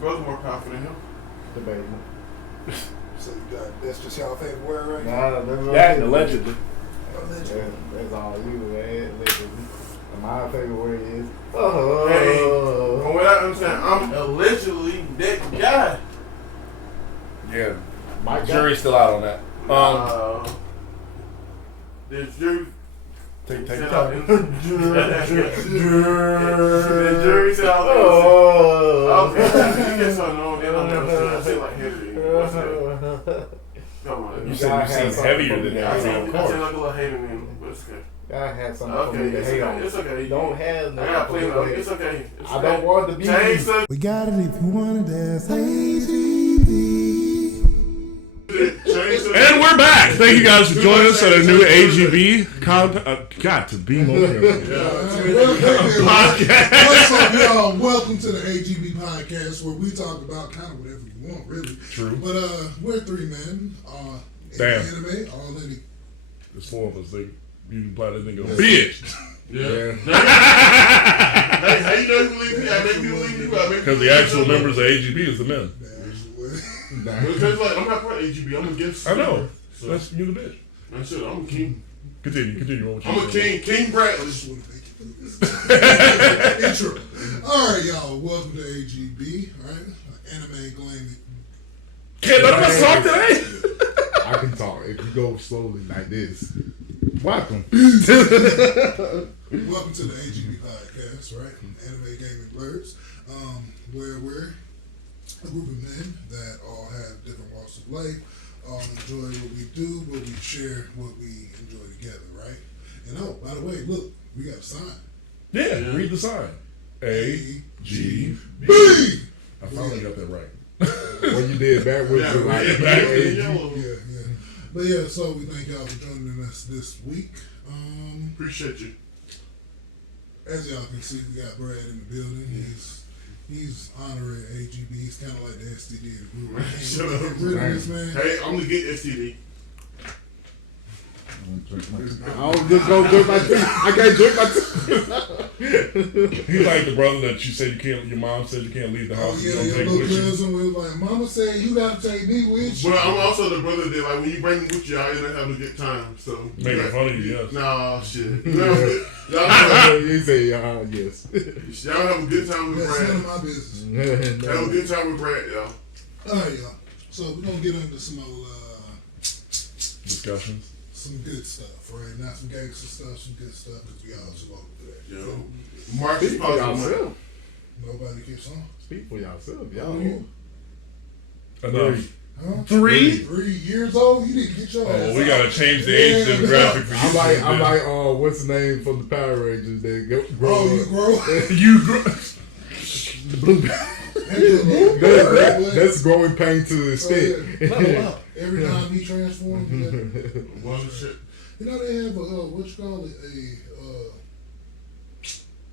brother more powerful than him. Debatable. So that's just y'all favorite word, right? Nah, That allegedly. That's all you, man. Allegedly. And my favorite word is Hey, from what I understand, I'm allegedly that guy. Yeah. my Jury's still out on that. The jury. Take said time. The jury said I was okay. You get something on, then I'm never saying. I say like heavy. What's that? Come on. You said you seem heavier than that. I Of said like a course. little hater than him, but it's okay. Y'all had something for Okay, me to it's hate okay. on. It's okay. You don't have I got plenty of nothing. it. It's okay. It's I don't want to be. Change the We got it if you wanted that. AGB. And we're back. Thank you guys for joining us at a new AGB got to be more podcast. What's up, y'all? Welcome to the AGB podcast, where we talk about kind of whatever we want, really. True. But we're three men. Damn. Anime, all in it. There's four of us. You can probably think of bitch. Hey, how you know you believe me? I make you believe you. Because the actual members of AGB is the men. Because like I'm not part of AGB. I'm against. I know. So That's you the bitch. that's it. I'm a king. Continue. What you I'm a king. King Bradley. Intro. All right, y'all. Welcome to AGB. All right, anime glaming. Can't let us talk today. I can talk if you go slowly like this. Welcome. Welcome to the AGB podcast, right? Anime Gaming Blurs, where we're a group of men that all have different walks of life, all enjoy what we do, but we share what we enjoy together, right? And oh, by the way, look, we got a sign. Yeah, read the sign. AGB. B! I finally got that right. What you did backwards Yeah, to like right, AG. Yeah. But yeah, so we thank y'all for joining us this week. Appreciate you. As y'all can see, we got Brad in the building. He's honorary AGB. He's kind of like the STD of the group. Shut up. Get rid of this man. Hey, I'm gonna get STD. I was just gonna drink my tea. I can't drink my tea. He's like the brother that you said you can't. Your mom said you can't leave the house. Oh, You yeah, don't take little with you. cousin was like, Mama said you gotta take me with you. But I'm also the brother that like when you bring me with you, I end up having a good time. So Making fun of you, yes. Nah, shit. You say yes. Y'all have a good time with That's none of Brad. my business. Have a good time with Brad, y'all. Alright, y'all. So we're gonna get into some Discussions. some good stuff, right? Not some gangster stuff, some good stuff, because we all too old for that. Yo, Mark is Speak for possible. yourself. Nobody gets on. Speak for yourself. Y'all. Enough. Huh? 3? 3 years old? You didn't get your ass Oh, we out. gotta change the age demographic for you. I'm like, what's the name from the Power Rangers? They grow Oh, you up. grow? You grow. That's growing pain to the stick. Every time he transforms, Well, shit. you know they have a what you call it,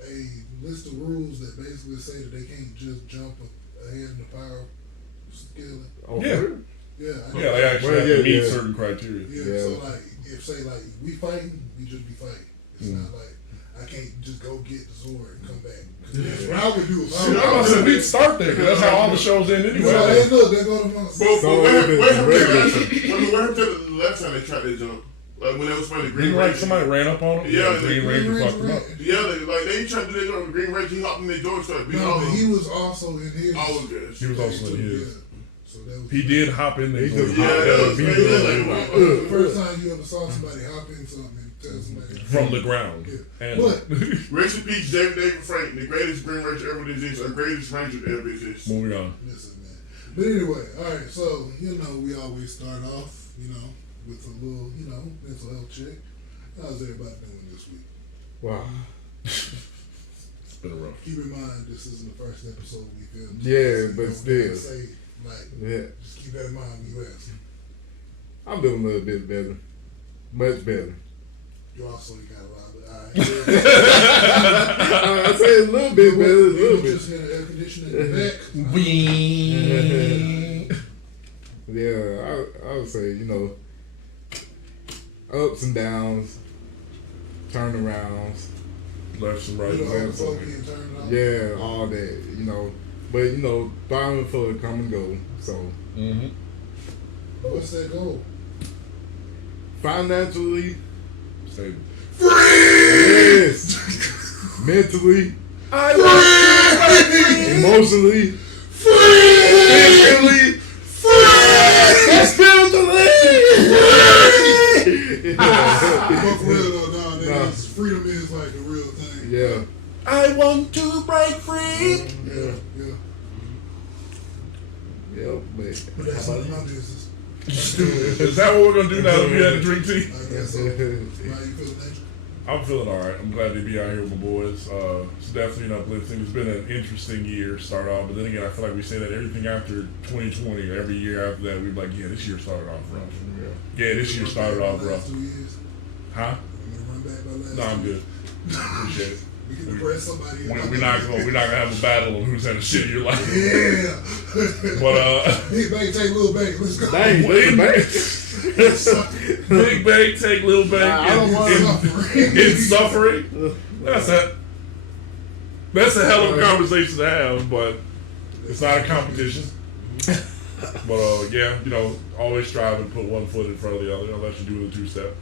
a list of rules that basically say that they can't just jump ahead in the power scale. Oh, Yeah. really? Yeah, Yeah, they actually have to meet certain criteria. Yeah, so like if say like we fighting, we just be fighting. It's not like I can't just go get the sword and come back. That's what I would do if I was. So we'd start there, 'cause that's how all the shows end anyway. So, hey, look, they go to my. But So what if it's regular- happened to the last time they tried to jump? Like when they was fighting the Green Didn't like Ranger. somebody ran up on him? Yeah, the Green Ranger fucked him up. Yeah, they tried to do that on the Green Ranger. He hopped in their door and started beating No, all but of he them. was also in his. All of this. He was also in his. So that was He did hop in there. He just Yeah, that was Beat crazy. him Like, the first time you ever saw somebody hop in something and tell somebody. from the ground. And But Rest in peace, David Frank, the greatest Green Ranger ever exists, or greatest Ranger that ever exists. moving on. listen, man. But anyway, all right. So we always start off, with a little, mental health check. How's everybody doing this week? Wow. It's been rough. Keep in mind, this isn't the first episode we filmed. Yeah, So but don't still. say Yeah. just keep that in mind when you ask. I'm doing a little bit better. Much better. You also got a lot, but all right. I say a little bit better, a little bit. Just had an air conditioner in the back. Yeah, I would say, ups and downs, turnarounds, Left and You right. know, Yeah. the folk being turned on. yeah, all that, But you know, buying for come and go. So What's that goal? financially, Stable. yes. Mentally, emotionally, physically, spiritually. But for real though, nah, niggas, freedom is like the real thing. Yeah. I want to break free. Yeah. Yeah, But that's none of my business. Is that what we're gonna do now that we had to drink tea? I guess so. How you feeling, Angel? I'm feeling all right. I'm glad to be out here with my boys. It's definitely an uplifting. It's been an interesting year start off, but then again, I feel like we say that everything after 2020, every year after that, we're like, yeah, this year started off rough. Yeah, this year started off rough. 2 years. Huh? I'm gonna run back by last. No, I'm 2 good. Appreciate it. We can impress somebody. We're not gonna have a battle on who's had a shittier life. Yeah. But Big bang, take little bang. Let's go. Dang, Wait. bang. Big Bang take Little Bang I don't want in suffering. That's a hell of a conversation to have, but it's not a competition. But yeah, you know, always strive and put one foot in front of the other unless you do the two-step.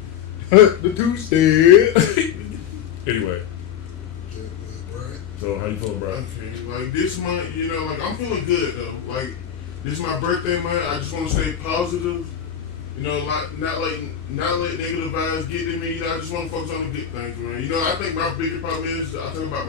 The two-step. Anyway, so how you feeling, bro? Okay, like this month, you know, like I'm feeling good though. Like this is my birthday month. I just want to stay positive. You know, like not let negative vibes get to me. You know, I just want to focus on the good things, man. You know, I think my biggest problem is I talk about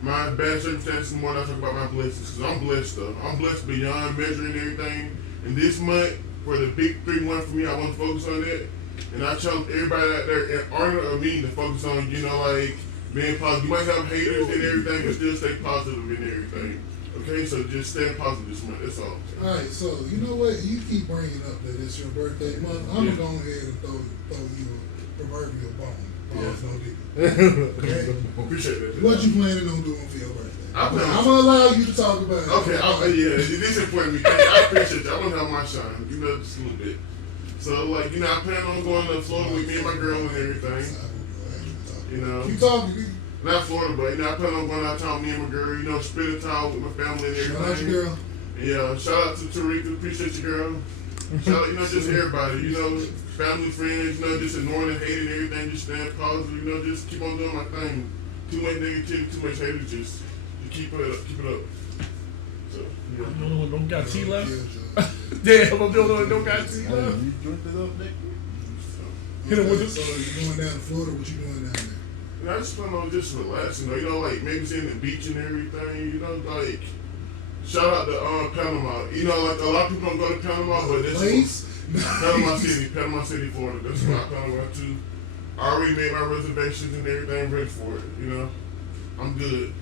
my bad circumstances more than I talk about my blessings. Cause I'm blessed though. I'm blessed beyond measuring everything. And this month, for the big 3 months for me, I want to focus on that. And I challenge everybody out there in honor of me to focus on, you know, like being positive. You might have haters and everything, but still stay positive in everything. Okay, so just stay positive this month. That's all. Alright, so you know what? You keep bringing up that it's your birthday month. I'm gonna go ahead and throw you a proverbial bone. Balls no dick. Okay? Appreciate that. What you planning on doing for your birthday? I'm gonna allow you to talk about it. Okay, yeah, this is important to me. I appreciate that. I want to have my shine, you know, just a little bit. So, like, you know, I plan on going to Florida with me and my girl and everything. You know, You talking? not Florida, but you know, I plan on going out of town with me and my girl. You know, spending time with my family and everything. Shout out your girl. Yeah, shout out to Tarika. Appreciate you, girl. Shout out, you know, just everybody. You know, family, friends. You know, just ignoring and hating everything. Just staying positive. You know, just keep on doing my thing. Too much negativity, too much haters. Just keep it up. Keep it up. So, yeah. You know don't got tea left? Yeah. Damn, I'm the only one that don't got tea left. You drink it up, Nick? Hit him with it. So you going down to Florida? What you doing down there? And I just plan on just relaxing, though. You know, like maybe seeing the beach and everything. You know, like shout out to Panama. You know, like a lot of people don't go to Panama, but this is Panama City, Florida. That's where I plan on going to. I already made my reservations and everything ready for it. You know, I'm good.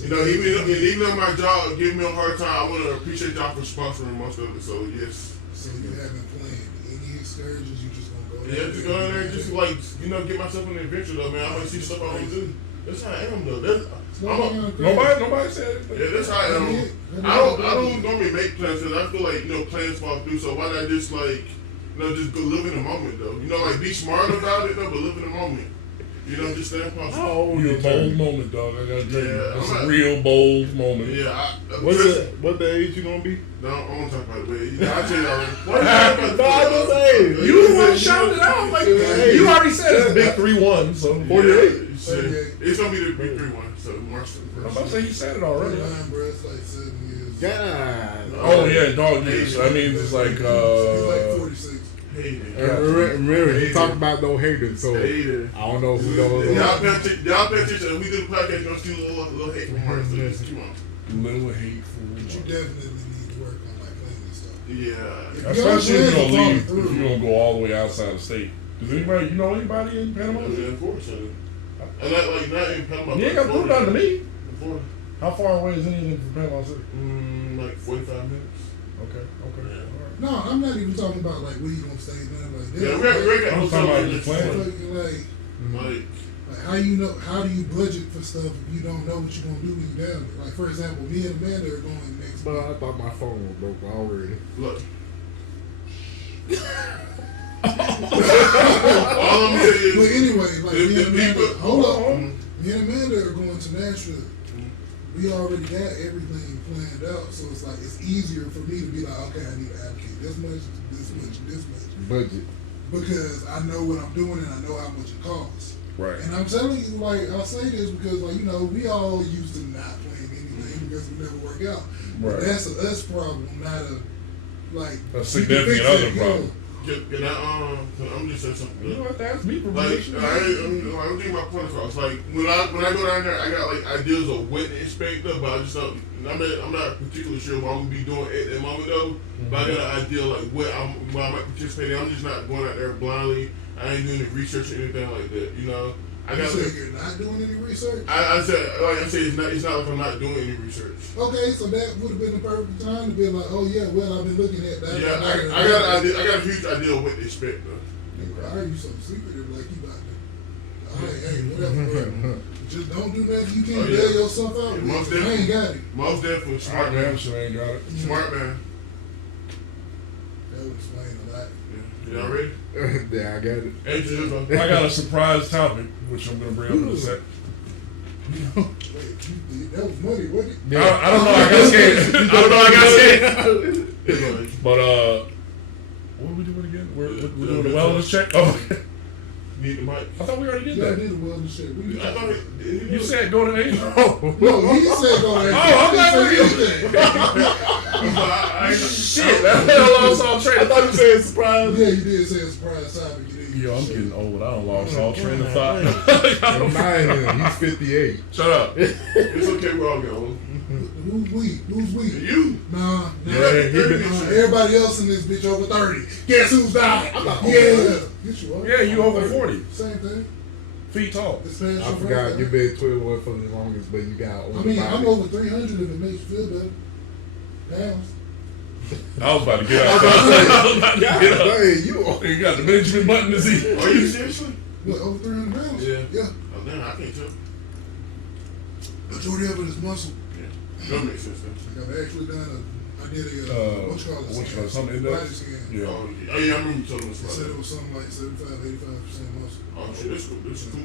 You know, even though my job give me a hard time, I want to appreciate y'all for sponsoring most of it. So yes. So you haven't planned any excursions? You just gonna go there? Yeah, just go in there and just like, you know, get myself an adventure though, man. I want to see stuff I don't do. That's how I am though. Nobody said it. Yeah, that's how I am. I don't normally make plans because I feel like, you know, plans fall through. So why not just like, you know, just go live in the moment though. You know, like be smart about it though, but live in the moment. You know, just stay positive. Oh, you a bold moment, dog. I gotta tell you. Yeah, That's I'm a not- real bold moment. Yeah, What the age you gonna be? No, I won't talk about it, but you know, I'll tell you already. No, I just say. You the one shouting it out. Like, you already said it's a big 3-1, so. 48. It's gonna be the big 3-1, so March 31st. I'm about to say you said it already. Line, bro, it's like 7 years. God. Oh, yeah, dog years. That means it's like, He's like 46. Hater. Remember, he talked about no haters, so Hater. I don't know who those Y'all are. pay attention. We do the podcast, you're gonna see a little hate from March, so just keep on. little hateful. But you definitely need to work on like planning stuff. Yeah. Especially if you're gonna leave, if through. you're gonna go all the way outside the state. Does anybody, you know anybody in Panama? Yeah, of course. And not in Panama. You ain't got to prove nothing to me. Florida. How far away is anything from Panama City? Like 45 minutes. Okay. Yeah. No, I'm not even talking about like where you gonna stay. Nothing like that. Yeah, we're got I'm talking about just playing. Like Like, how you know? How do you budget for stuff if you don't know what you're gonna do when you're down there? Like for example, me and Amanda are going next But week. I thought my phone was broke already. look. All I'm saying is, But anyway, like if me the and Amanda, people, hold up, me and Amanda are going to Nashville we already got everything planned out, so it's like it's easier for me to be like, okay, I need to allocate this much, this much, Budget. because I know what I'm doing and I know how much it costs. Right. And I'm telling you, like, I'll say this because, like, you know, we all used to not playing anything because we never work out. Right. But that's a us problem, not a, like, A significant other problem. Can I, I'm just saying something. You don't have to ask me Like, permission. I'm getting my point across. Like, when I go down there, I got, like, ideas of what to expect, though, but I just don't, I'm not particularly sure what I'm going to be doing at that moment, though. But I got an idea, like, what I might participate in. I'm just not going out there blindly. I ain't doing any research or anything like that, you know? I You got said you're not doing any research? I said, like I said, it's not like I'm not doing any research. Okay, so that would have been the perfect time to be like, oh, yeah, well, I've been looking at that. Yeah, I got an idea. I got a huge idea of what to expect, though. Why are you so secretive like you about to? All right, hey, whatever. Just don't do nothing you can't bail yourself out. Yeah, most I ain't got it. Most definitely. Smart Smart man, man. sure ain't got it. Smart man. That would explain a lot. Yeah. Y'all ready? Yeah, I got it. Angel, I got a surprise topic, which I'm going to bring up in a sec. Wait, that was money, wasn't it? I don't know, I got scared. I don't know, I got scared. But, what are we doing again? We're doing a wellness check? Oh, okay. Need the mic. I thought we already did Yeah, I that. did a wellness check. I thought You said go to Angel. No, he said go ahead. Oh, I'm not I Shit, that hell lost all train. I thought you said surprise. Yeah, you did say a surprise topic. You did. Yo, I'm getting old. I don't lost all train of thought. I'm not him. He's 58. Shut up. It's okay, we're all going. Who's we? Who's we? You. Nah. Yeah, he been- Everybody else in this bitch over 30. Guess who's dying? Yeah. Yes, you are. Yeah, you over 40. Same thing. Feet tall. This past I your forgot birthday. you've been 21 for the longest, but you got over I mean, I'm 50. over 300 if it makes you feel better. Pounds. I was about to get up. I was about to God, get up. dang, you are. You got the Benjamin Button disease. Are you seriously? What, over 300 pounds? Yeah. Yeah. Oh, damn, I can't tell. Majority of it is muscle. Yeah. That makes sense, then. Like I've actually done I did a, What you call it? Something in there? body scan. Yeah. Oh, yeah, I remember you telling us They about said it that. was something like 75, 85% muscle. Oh, shit, that's cool. That's cool.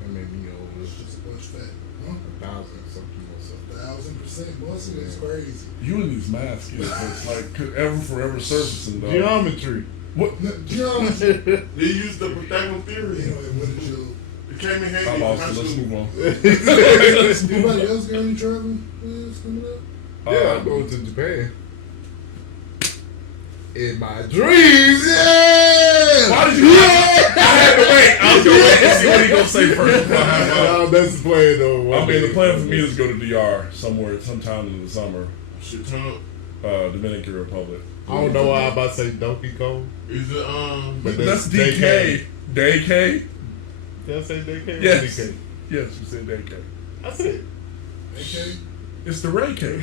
That made me over It's just a bunch of fat. Huh? 1,000 something or something. 1,000% muscle is crazy. You and these masks, it's like forever surfacing, dog. Geometry. What? Geometry. They used the Pythagorean theory. Anyway, what did you? It came in handy. I in lost high it. Let's school. move on. Anybody else got any travel plans coming up? Yeah, I'm going to Japan. In my dreams, yeah! Why did you? I had to wait. I was gonna wait and see what he gonna say first. No, that's the plan though. I mean, the plan for me is to go to DR somewhere, sometime in the summer, Shit, turn up. Dominican Republic. I don't know why I'm about to say Donkey Kong. Is it, But That's DK. DK. Did I say DK? Yes. DK? Yes, you said DK. I said. Okay. It's the Ray K.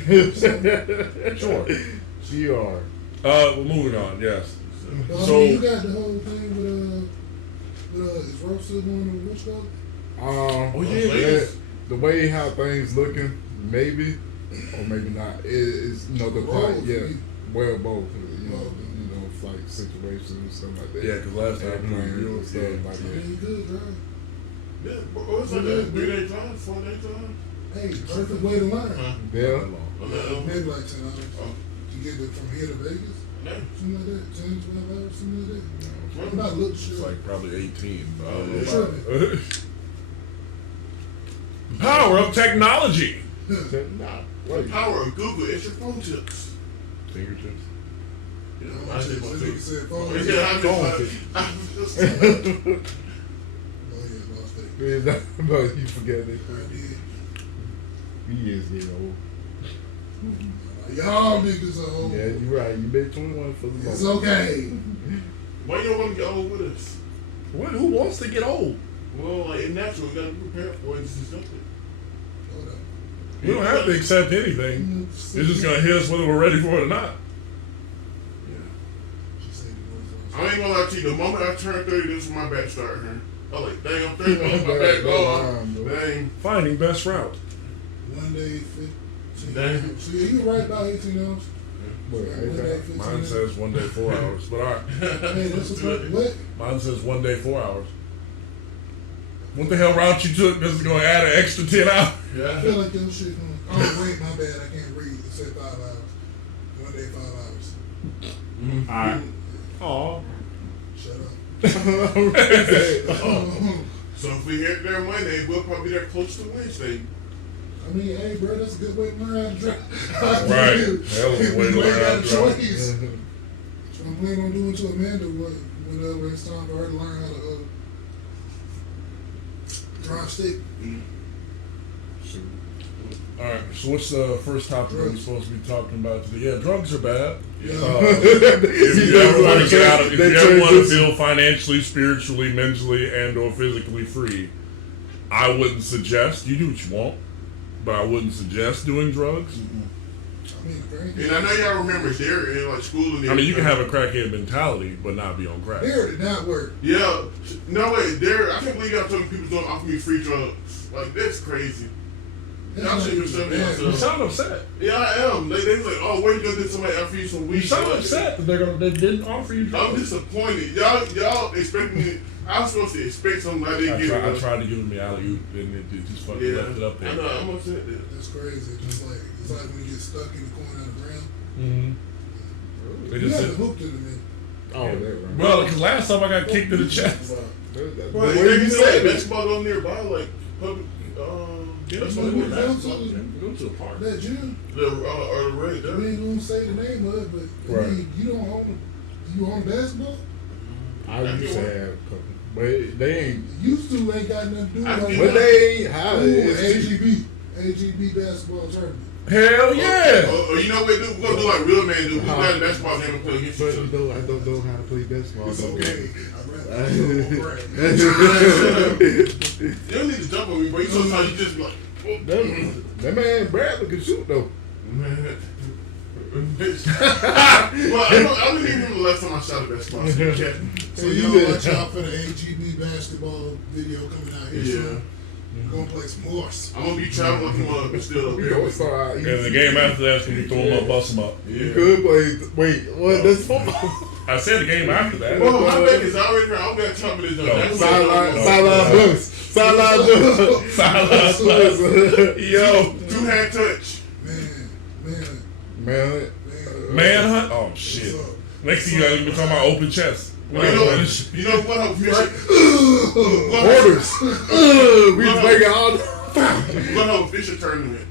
Sure. GR. We're moving on. Yes. Well, So- I mean, you got the whole thing with is Rob still going to which club? Oh yeah. Vegas. The way how things looking, maybe or maybe not. Is you know the flight, Both. yeah. Well, both. You know, flight situations and stuff like that. Yeah, 'cause last time Airplanes we were and stuff yeah. like I that. mean, good, girl. Yeah, but it's like a 3-day drive, 4-day drive. Hey, perfect way to learn. Huh? Yeah. Maybe like 10 hours. Oh. You get it from here to Vegas? Yeah. Something like that? 10, 12 hours, something like that? Well, I'm not looking It's sure. like probably 18. But I don't know Sure. about it. Power of technology. Nah. The Wait. power of Google, it's your phone tips. Fingertips. Yeah, Oh, I shit, did so my nigga tips. said phone. Yeah, I Phone just tips. Oh, yeah, lost that. But you forget it. I did. He is getting old. Y'all niggas are old. Yeah, you're right. You been 21 for the It's most. okay. Why you don't want to get old with us? What? Who wants to get old? Well, like, it's natural. You got to be prepared for it. It's just something. Hold up. We don't have to accept anything. It's just gonna hit us whether we're ready for it or not. She said it was I ain't gonna lie to you. The moment I turned 30, this is when my back started hurting. I was like, dang, I'm 30. My back going. Dang. Finding best route. 1 day, 15 Dang. hours. So yeah, you right about 18 hours. What, One ain't day, that- 15 Mine hours. says 1 day 4 hours, but all right. Hey, that's a what? Mine says 1 day 4 hours. What the hell route you took? This is gonna add an extra 10 hours. I Yeah. feel like your shit gonna Oh wait, my bad. I can't read. It said 5 hours. One day, 5 hours. Alright. Aw. Shut up. So if we hit there Monday, we'll probably be there close to Wednesday. I mean, hey, bro, that's a good way to learn how to drive. Right. Hell of a way to learn how to drive. So I'm planning on doing to Amanda whenever it's time for her to learn how to drive stick. Alright, so what's the first topic that we're supposed to be talking about today? Yeah, drugs are bad. Yeah. If you ever want to get out of, if you ever want to transition. feel financially, spiritually, mentally, and or physically free, I wouldn't suggest, you do what you want, but I wouldn't suggest doing drugs. I mean, Frank, And I know y'all remember they're in like school and I mean, you can everything. have a crackhead mentality, but not be on crack. there did not work. Yeah. No way, there. I can't believe y'all telling people don't offer me free drugs. Like that's crazy. Y'all should be something Yeah. else. You sound upset. Yeah, I am. They like, oh, where you gonna get somebody offer you some weed? You sound Like, upset that they didn't offer you I'm drugs. disappointed. Y'all expect me. I was supposed to expect something like they I get tried it. to give him the alley-oop and it just fucking Yeah, left it up I there. know. I'm upset. That. That's crazy. It's like when you get stuck in the corner of the ground. Mm-hmm. They You just have said, to hook to the man. Oh, that right. well, because last time I got kicked in the chest. Well, Well, you you said said it. basketball go nearby, like public. That's what we it go is. to Go to a park. that gym. The or the red. We ain't gonna say the name of it, but I Right. mean, you don't own. You own basketball? I used to have a couple, but they ain't. Used to ain't got nothing to do I with get like, But they ain't how Ooh, it's AGB basketball tournament. Hell yeah! Or you know what? We're gonna do like real man do. We got a basketball game and play against But each you other. know, I don't know how to play basketball. It's so- okay. I'd rather You don't need to jump on me, bro. You sometimes you just be like, oh, That man Bradley can shoot though. man. Bitch. Well, I don't even remember the last time I shot a basketball. So you can't. So You y'all did. watch out for the AGB basketball video coming out here. Yeah. soon. We're gonna play some horse. I'm gonna be traveling like a mother still up We here. gonna start out And the easy. game after that's gonna be throw them up, bust them up. You could play. Wait, what? That's football. I said the game after that. Well, my back is already there. I don't got time for this. No, Sideline bus. Sideline bus. Yo, Two-hand touch. Man, manhunt. Oh What's shit! up? Next thing you gotta be talking about open chest. You know what? How fishing? orders. We was making all. What how fishing tournament?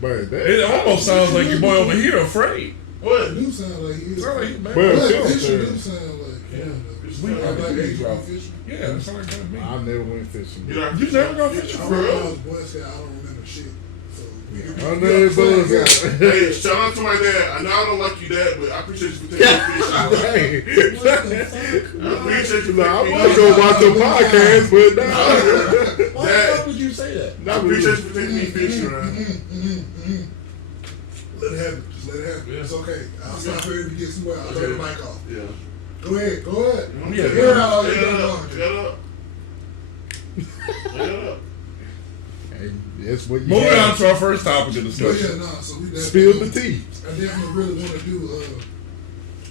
But that. It almost sounds like your boy over here afraid. What? It do sound like he is. Sound like, man, Well, But film fishing do turn. sound like We I like big AGB drop. fishing. Yeah, that sound like that to me. I never went fishing. You know, You never go fishing I for remember I real? was Boy Scout. I don't remember shit. So we can I know Buzz got. Hey, shout out to my dad. I know I don't like you, Dad, but I appreciate you for taking me fishing. What the fuck? I appreciate you for I taking me want to go watch the podcast, but nah. Why the fuck would you say that? I appreciate you for taking me fishing, man. Let it happen. Just let it happen. Yeah. It's okay. I'll stop here if you get somewhere. I'll turn the mic off. Yeah. Go ahead. Go ahead. Yeah. Hear out all you Shut done up. wrong. Shut up. Shut up. Hey, that's what you Moving have. on to our first topic of But discussion. yeah, no. So we Spill definitely. the tea. I definitely really want to do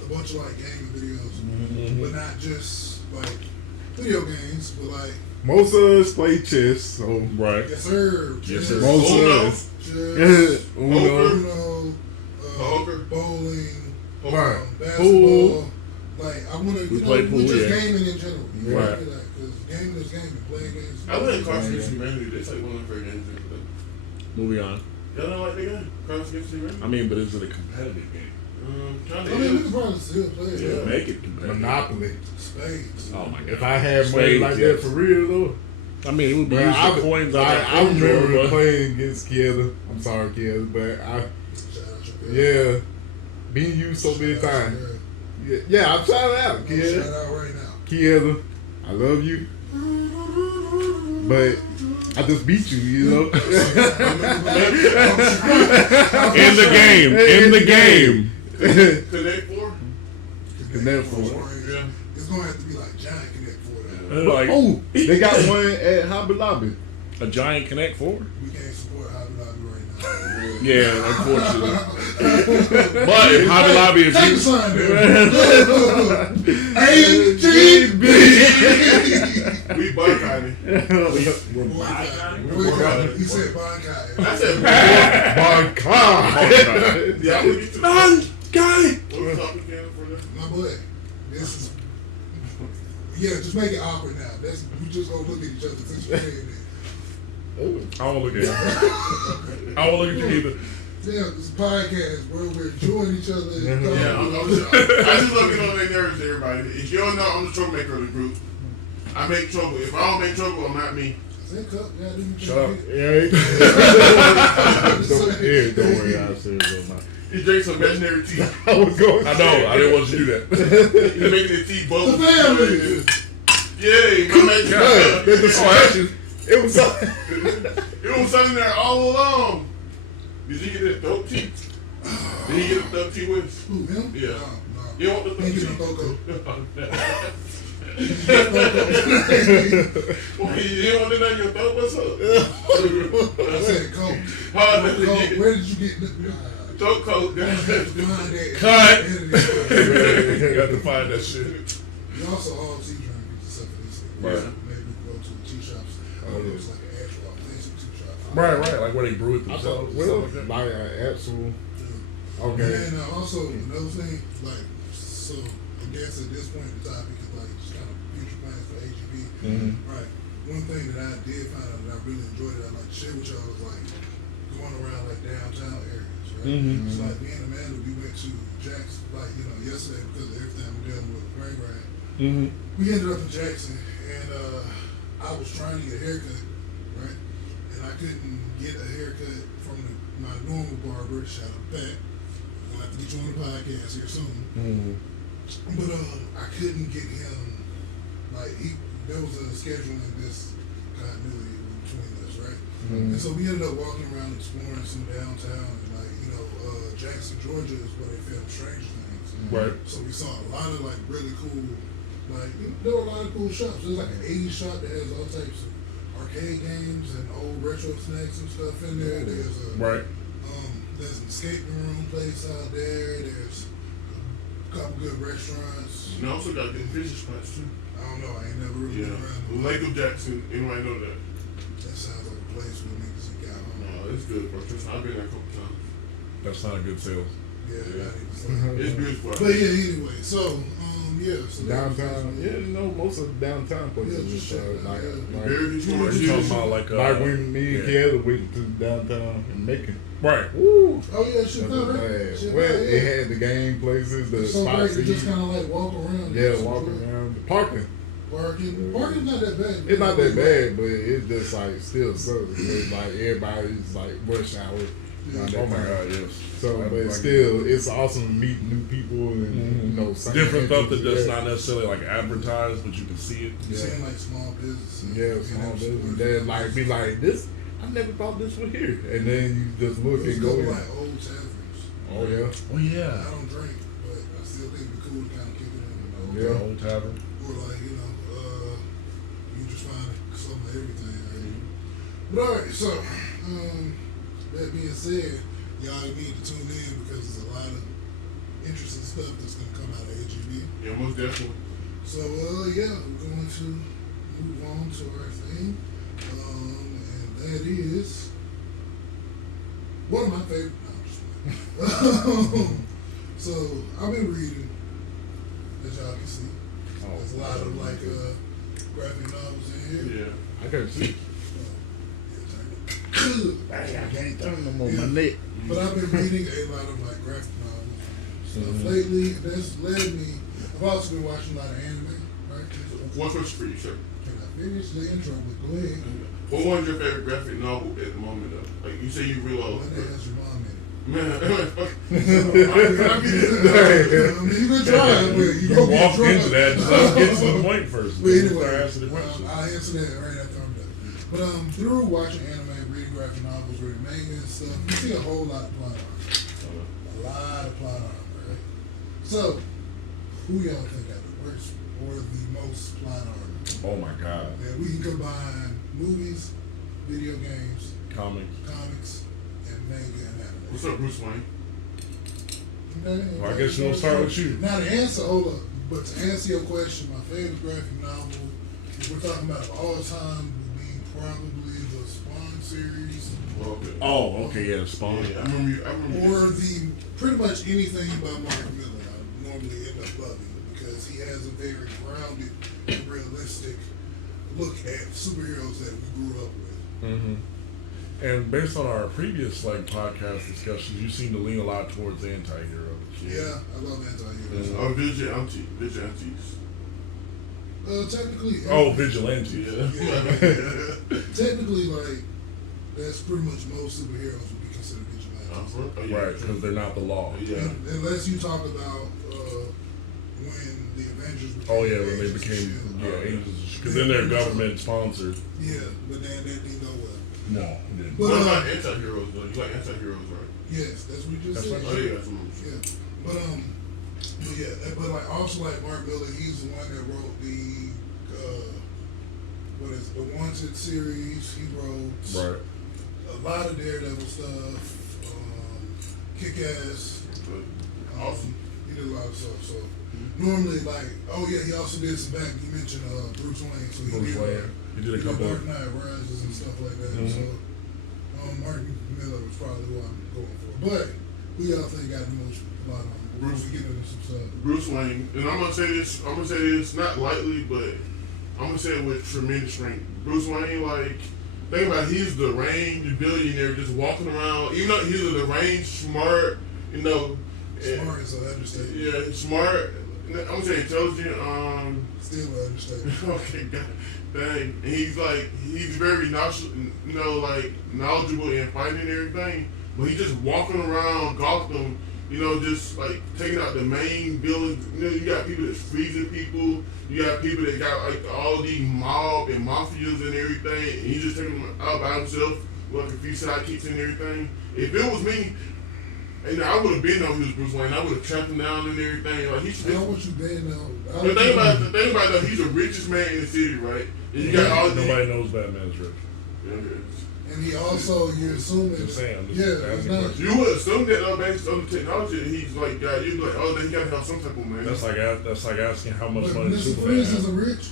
a bunch of like gaming videos, but not just like video games, but like Most of us play chess, so Right. yes sir, Yes, chess, sir. most Uno. of us. chess, Uno. Uno, Poker. bowling, Right. basketball. Like I want to, We you play know, pool, we just yeah. gaming in general. You know, Right. like, because gaming is gaming, playing games. I like Cross Against Humanity. That's like one of the favorite games ever played. Moving on. Y'all don't like that game? Cross Against Humanity? I mean, but is it a competitive game? Kind I of mean, we is. can probably still play it. Yeah, Yeah. make it competitive. Monopoly. Spades. Oh my god. If I had money Spades, like yes. that for real though, I mean, it would be but used for coins on I that remember but playing against Kieta. I'm sorry, Kieta, but Shout out your girl. yeah, being used so many Shout out times. your girl. Yeah, I'm shouting out, I'm Kieta. shout out right now. Kieta, I love you, but I just beat you, you know. in the game. In the game. Connect 4? Connect Four. Yeah. It's gonna have to be like giant Connect 4 though. Like, Oh, they got one at Hobby Lobby. a giant Connect 4? We can't support Hobby Lobby right now. Yeah, unfortunately. But if Hobby Lobby is Take the sign there. AGB. We boycotting. He said boycott. I said Boycott. yeah, I would get to Guy. what was up again for this? My boy, this is. Yeah, just make it awkward now. That's we just gonna look at each other since you said that. I won't look at you. I won't look at you either. Yeah, this is a podcast where we're enjoying each other. And Yeah, talking. I just looking on their nerves, everybody. If you don't know, I'm the troublemaker of the group. I make trouble. If I don't make trouble, I'm not me. Say cup, yeah, didn't Shut up. Yeah. Don't worry, I'll say it. He drinks some imaginary tea. I was going. I know. I didn't want you to do that. He's making the tea bubble. The family. Yeah, my man. God, that's the slashes. It was something. It was something there all along. Did you get that dope tea? Did he get a dope tea with? Who, him? Yeah. No. You want the He dope get tea? a Coco. Well, you didn't want to know your throat? What's up? I said Coke. Hard to Coke. get Where did you get the throat coat. behind that? Cut. Editing. You got to find that shit. We also all tea drinkers except for this. Right. Maybe we go to the tea shops. It was like an actual authentic tea shop. Right. Like where they brew it I thought, themselves. well, Stuff like that. like an actual. Okay. And also another thing, like, so I guess at this point the topic is like just kind of future plans for AGB. Right. One thing that I did find out that I really enjoyed that I like to share with y'all was like going around like downtown areas, right? So like me and Amanda, we went to Jackson like, yesterday because of everything we're dealing with brain grind. We ended up in Jackson and I was trying to get a haircut, right? And I couldn't get a haircut from my normal barber, shout out Pat. We'll have to get you on the podcast here soon. But I couldn't get him, like, there was a scheduling discontinuity between us, right? And so we ended up walking around exploring some downtown, and like, Jackson, Georgia is where they film Stranger Things. Right. So we saw a lot of like really cool, like, there were a lot of cool shops. There's like an 80s shop that has all types of arcade games and old retro snacks and stuff in there. There's a there's an escape room place out there. There's a couple good restaurants. You also got good fishing spots too. I don't know. I ain't never really been around. Lake of Jackson. Anybody know that? That sounds like a place where niggas get out. No, it's good, bro. Trust me, I've been there a couple times. That's not a good sales. Yeah, Yeah. that is It's beautiful. But yeah, anyway. So, so Downtown, most of the downtown places Yeah, is just check it out, like, yeah. Very Are historic. you talking about like like when me and Kelly went to downtown and Macon. right? Woo! Oh yeah, shit, That no, was right? bad. Shit, Well, no, it yeah. had the game places, the It's so spots great to to just eat. kind of like walk around. Yeah, Just walk enjoy around. The parking. Parking's not that bad. It's not that bad, but it's just like still sucks. It's like everybody's like rush hour. around that Oh my time. God, yes. So, I but like still, it's awesome to meet new people and same different stuff that interests. that's not necessarily like advertised, but you can see it. You seeing like small businesses. Yeah, small business. Then like be like this. I never thought this was here, and then you just look There's and a go. couple in. like old taverns. Oh yeah, Oh yeah. I don't drink, but I still think it'd be cool to kind of kick it in. Yeah. Old tavern. Or like, you just find some of everything. Right? But alright, so, that being said, y'all need to tune in because there's a lot of interesting stuff that's going to come out of AGB. Yeah, most definitely. So, yeah, we're going to move on to our thing. And that is one of my favorite. No, I'm just playing. So, I've been reading, as y'all can see. There's a lot of like graphic novels in here. Yeah. I can see. Yeah, I can't turn them on my neck. but I've been reading a lot of like graphic novels and stuff lately. That's led me. I've also been watching a lot of anime. Right? What's for you, sir? Can I finish the intro? But go ahead. What one's your favorite graphic novel at the moment, though? Like, you say you real old. My name has your mom in it. Man, I mean, you can try, but you You gonna get walk drunk. into that. Just let's get to the point first. But anyway, Start answering the question. I'll answer that right after I'm done. But through watching anime, reading graphic novels, reading manga and stuff, you see a whole lot of plot armor. A lot of plot armor, right? So, who y'all think got the worst or the most plot armor? Oh my God. And we can combine movies, video games, Comics. comics, in manga and anime. What's up, Bruce Wayne? Well, I guess we'll start with you. Now to answer, hold up, but to answer your question, my favorite graphic novel, if we're talking about of all time, would be probably the Spawn series, Okay. Oh, okay, yeah, Spawn. Yeah, I remember. or the pretty much anything by Mark Miller. I normally end up loving it because he has a very grounded, realistic look at superheroes that we grew up with. Mm-hmm. And based on our previous podcast discussions, you seem to lean a lot towards anti-heroes. Yeah, I love anti-heroes. Oh, vigilantes. Technically, Oh, vigilantes. Yeah. technically, like that's pretty much most superheroes would be considered vigilantes. Oh, yeah, Right, because they're not the law. Yeah. Unless you talk about when the Avengers became Oh yeah, when they Agents of became S.H.I.E.L.D. agents, because then they're government sponsored. Yeah, but then that didn't go well. No, it didn't. What But, about anti-heroes, though? You like anti-heroes, right? yes, that's what you just That's said. right. Oh, yeah, that's what I'm saying. Yeah, but yeah, but like also like Mark Miller, he's the one that wrote the what is it, the Wanted series. He wrote Right. a lot of Daredevil stuff, Kick-Ass. Awesome. He did a lot of stuff. So normally, like, oh yeah, he also did some back. You mentioned Bruce Wayne, so he Bruce did. Wayne. He did a couple Dark of. Knight Rises and stuff like that. Mhm. So Martin Miller was probably who I'm going for. But we all think got the most a lot on Bruce- We get into some stuff. Bruce Wayne, and I'm gonna say this not lightly, but I'm gonna say it with tremendous strength. Bruce Wayne, like, think about it, he's the deranged billionaire just walking around, even though he's a deranged, smart, you know. Smart is an understatement. Yeah, smart. I'm gonna say intelligent. Still an understatement. Okay, God, dang. And he's very knowledgeable in fighting and everything. But he's just walking around Gotham, you know, just like taking out the main villains. You know, you got people that's freezing people. You got people that got like all these mob and mafias and everything. And he's just taking them out by himself with like a few sidekicks and everything. If it was me, and I would have been on he was Bruce Wayne, I would have trapped him down and everything. Like he's I don't want you banned now. the thing about it, though, he's the richest man in the city, right? And you got all these. Nobody knows Batman's rich. And he also, you're assuming. Just saying. I'm just Yeah, it's asking not. questions. You would assume that based on the technology, that he's like, God, you'd be like, oh, then he gotta have some type of man. That's like asking how much But money Mr. Superman Freeze has. isn't rich.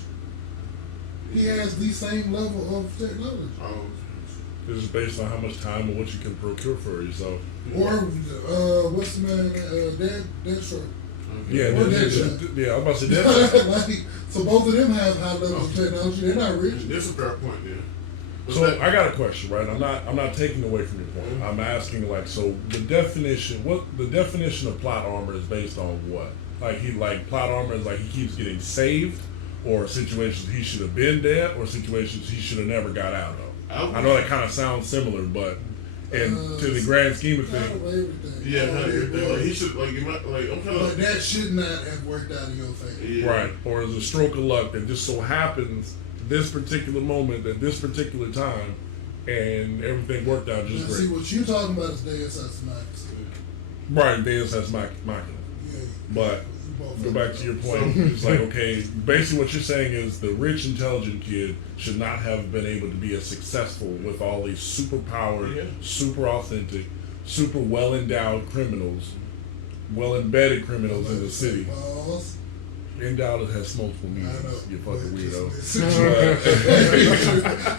He has the same level of technology. Oh, This is based on how much time and what you can procure for yourself. Or what's the man? Deathstroke. Yeah, Or yeah, I'm about to say that. Like, so both of them have high levels of technology. They're not rich. that's a fair point there. But So I got a question, right? I'm not taking away from your point. I'm asking so the definition of plot armor is based on what? Like plot armor is like he keeps getting saved, or situations he should have been dead, or situations he should have never got out of. I know that kind of sounds similar, but to the grand scheme of Kind uh, things, of everything. yeah, Everything. like, he should I'm kind But of that should not have worked out in your favor. yeah. right? Or is a stroke of luck that just so happens this particular moment at this particular time, and everything worked out just Now, see, great. what you talking about is Deus Ex Max. Right, Deus Ex Machina. Yeah, But you both go back to your point. It's like, okay, basically what you're saying is the rich, intelligent kid should not have been able to be as successful with all these super powered, Yeah. super authentic, super well endowed criminals, well embedded criminals in the city. Balls. Endowed it has multiple I meanings, know. you fucking weirdo.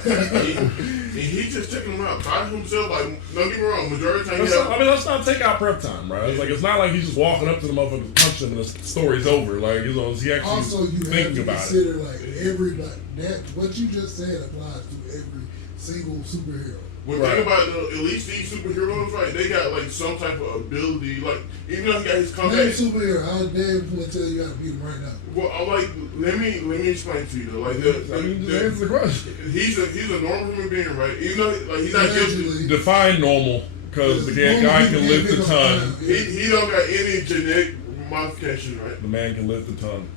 And he just taking them out by himself. Like, don't get me wrong, majority of the time, Let's not take out prep time, right? It's like it's not like he's just walking up to the motherfucker, punching them, and the story's over. Like, you know, is he actually Also, you have thinking to about it? consider like everybody. That what you just said applies to every single superhero. When Right. think about at least these superheroes, right? They got like some type of ability, like even though he got his Name contact. superhero. I'll damn well tell you how to beat him right now. Well, let me explain to you though. Like I mean, just answer the question. he's a normal human being, right? Even though like he's not guilty. Allegedly, Define normal, because the guy can lift a ton. He don't got any genetic modification, right? The man can lift a ton.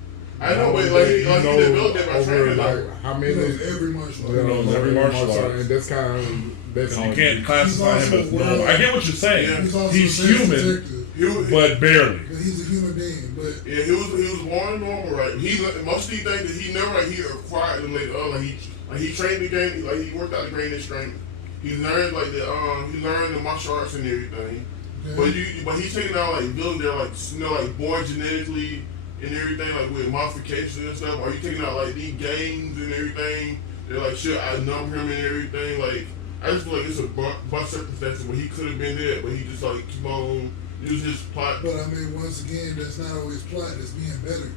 I know, but like he developed that by over training. like how He many? knows every martial art. Yeah, knows every martial art. and that's kind of that's You can't classify him as normal. I get what you're saying. He's also He's a best human, detective, He was, but barely. but he's a human being. But yeah, he was born normal, right? Most of these things that he never he acquired them later on. Like he trained the game, like he worked out the grain and strength. he learned like he learned the martial arts and everything. Okay. But he's taking out like villains that are like like born genetically and everything, like with modifications and stuff. Are you taking out like these gangs and everything? They're like should outnumber him and everything. Like I just feel like it's a bunch of circumstances where he could have been there, but he just like keep on use his plot. But I mean, once again, that's not always plot. That's being better.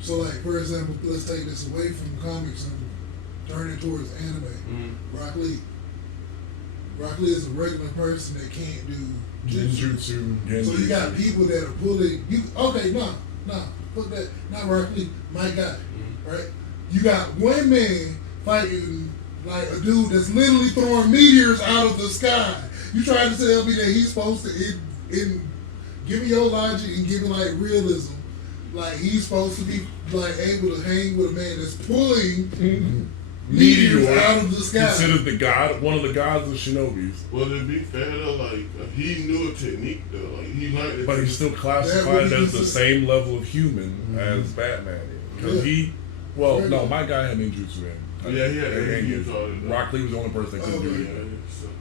So, like for example, let's take this away from comics and turn it towards anime. Rock Lee. Rock Lee is a regular person that can't do Ninjutsu. So you got people that are pulling. Fuck that. Not Rock Lee. My guy, right? You got one man fighting like a dude that's literally throwing meteors out of the sky. You trying to tell me that he's supposed to give me your logic and give me like realism? Like he's supposed to be like able to hang with a man that's pulling meteors out of the sky. Considered the god, one of the gods of shinobis. Well, to be fair though, like he knew a technique though. Like he learned it. But he's still classified as the same level of human as Batman is. Because my guy had ninjutsu in. Yeah, he had ninjutsu. Rock Lee was the only person that couldn't do it. Yeah.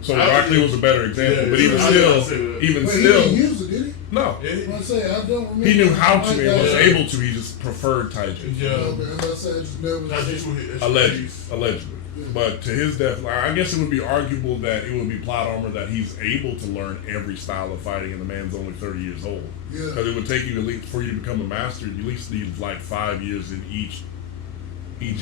So Rock Lee was a better example. But even still, He didn't use it, did he? No. I say I don't remember. He knew how to and was able to. He just preferred Taijutsu. Yeah. Okay, I said I just never. Allegedly. But to his death, I guess it would be arguable that it would be plot armor that he's able to learn every style of fighting, and the man's only 30 years old. Yeah. Because it would take you, at least for you to become a master, you at least need like 5 years in each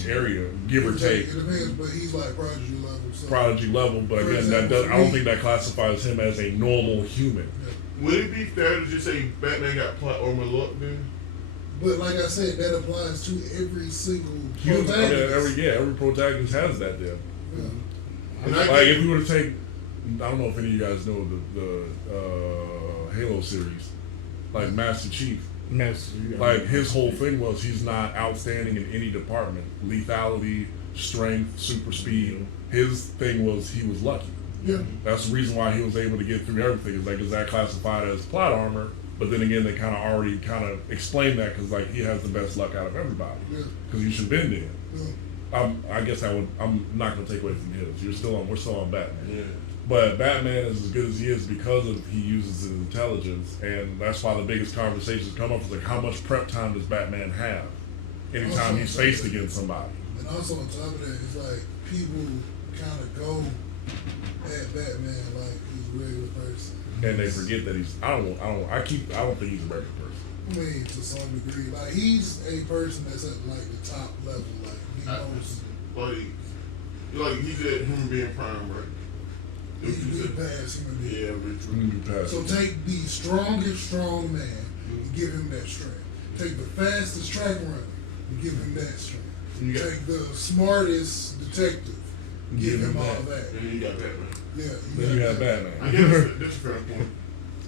area, give or take. It depends, but he's like prodigy level. So. Prodigy level, but again, I don't think that classifies him as a normal human. Yeah. Would it be fair to just say Batman got plot armor luck then? But like I said, that applies to every single Human, protagonist. every protagonist has that there. Yeah. Like if we were to take, I don't know if any of you guys know the Halo series, like Master Chief. Like his whole thing was he's not outstanding in any department. Lethality, strength, super speed. His thing was he was lucky. Yeah. That's the reason why he was able to get through everything. Is like is that classified as plot armor? But then again, they kind of already explained that because like he has the best luck out of everybody because he should have been there. Yeah. I guess I'm not gonna take away from his. We're still on Batman. Yeah. But Batman is as good as he is because of he uses his intelligence, and that's why the biggest conversations come up is like how much prep time does Batman have anytime he's faced against somebody. And also on top of that, it's like people kind of go at Batman like he's a regular person. And they forget that he's. I don't think he's a regular person. I mean, to some degree, like he's a person that's at like the top level, like he knows. Like he's at human being prime, right? He's past human being. Yeah, very true. So take the strongest strong man and give him that strength. Take the fastest track runner and give him that strength. Take the smartest detective and give him all of that. And you got Batman. Yeah. Then you got Batman. I guess that's a fair point.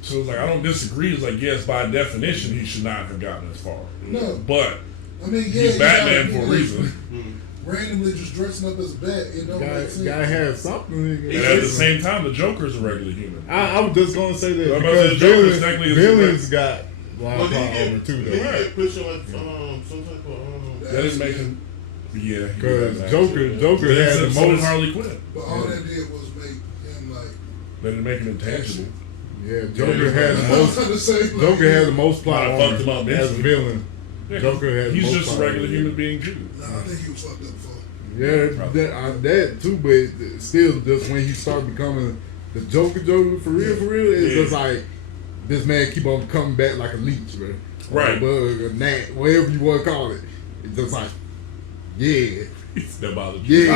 So it's like I don't disagree. It's like yes, by definition, he should not have gotten as far. No. But I mean, he's Batman for a reason. Randomly just dressing up as a bat, it don't make sense. Guy has something. And at the same time, the Joker's a regular human. I was just gonna say that Well, because Villians got Well, plot armor too, He though. get pushing like some type of That didn't make him. Yeah, Because Joker had the so did most. Harley Quinn. But all that did was make him like. They didn't make him intangible. Yeah, Joker had the I was most. trying to say, like, Joker had the most plot Might have fucked him up armor as a mentally. villain. Yeah, Joker had the he's most just a plot regular armor. human being too. No, I think he was fucked up before. Yeah, that too, but still, just when he started becoming the Joker for real, it's just like this man keep on coming back like a leech, man. Right. Or a bug, a gnat, whatever you want to call it. It's just like, yeah. That bothers you. Yeah.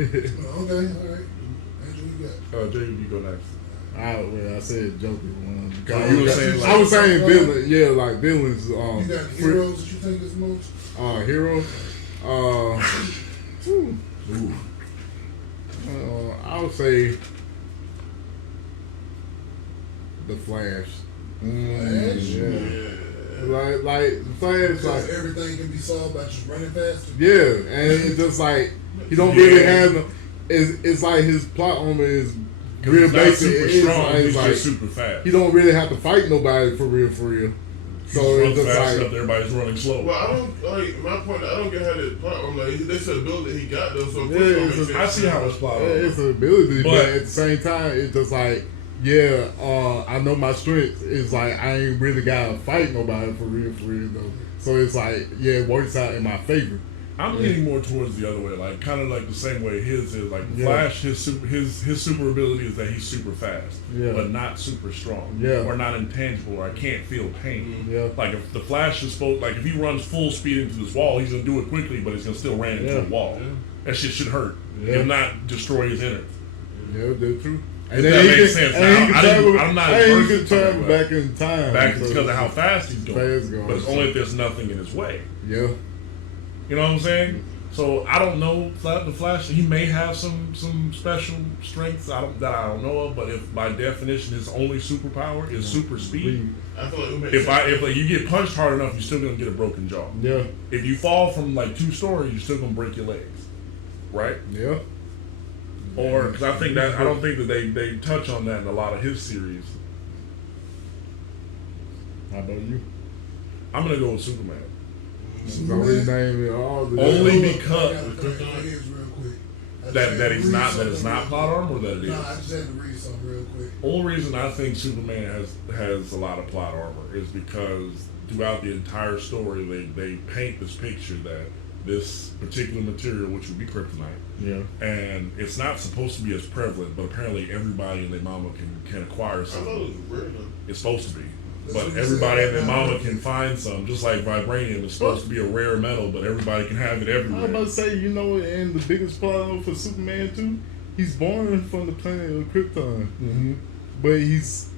Okay, all right. Andrew, you got. Jay, you go next. I said Joker one. You were saying, like- I was saying villain. Yeah, like villains. You got heroes that you think is most? Hero. I would say the Flash. Flash? Yeah. Like the Flash, Because like everything can be solved by just running faster. yeah, and it's just like he don't really have no. It's like his plot armor is real He's not basic. super It's strong. like- He's like, just super fast. he don't really have to fight nobody for real. So Runs it's just fast like, enough, everybody's running slow. Well, I don't like my point. I don't get how that plot. I'm like, that's the ability he got though. So of Yeah, course it it's makes a- I sense. see how it's plotted. it's an ability, but But- at the same time, it's just like, yeah, I know my strength is like I ain't really gotta fight nobody for real though. So it's like, yeah, it works out in my favor. I'm leaning more towards the other way, like kind of like the same way his is. Like Yeah. Flash, his super ability is that he's super fast, Yeah. but not super strong, Yeah. or not intangible, or I can't feel pain. Yeah. Like if the Flash is supposed, like if he runs full speed into this wall, he's gonna do it quickly, but he's gonna still ran into Yeah. a wall. Yeah. That shit should hurt, Yeah. if not destroy his innards. Yeah, that's true. If that makes sense. I'm not as And he versed can in something travel like back in time. Back so- because of how fast he's going, Fast going, but it's so- only if there's nothing in his way. Yeah. You know what I'm saying? So I don't know the Flash. He may have some special strengths that I don't know of. But if by definition his only superpower is super speed, I feel like it makes if sense. like, you get punched hard enough, you're still gonna get a broken jaw. Yeah. If you fall from like 2 stories, you're still gonna break your legs, right? Yeah. Or because I don't think that they touch on that in a lot of his series. How about you? I'm gonna go with Superman. So we name it all the Only Hold up, because- I gotta clarify his real quick. I just That had that to he's read not that something it's not real plot quick. armor, or that it is. No, I just had to read something real quick. Only reason I think Superman has a lot of plot armor is because throughout the entire story they paint this picture that this particular material, which would be kryptonite, Yeah. and it's not supposed to be as prevalent, but apparently everybody and their mama can acquire I thought some. it was rare though. It's supposed to be. That's But what he everybody said. and their mama can find some, just like vibranium is supposed to be a rare metal, but everybody can have it I was about everywhere. to say, you know, and the biggest plot for Superman too, he's born from the planet of Krypton, Mm-hmm. but he's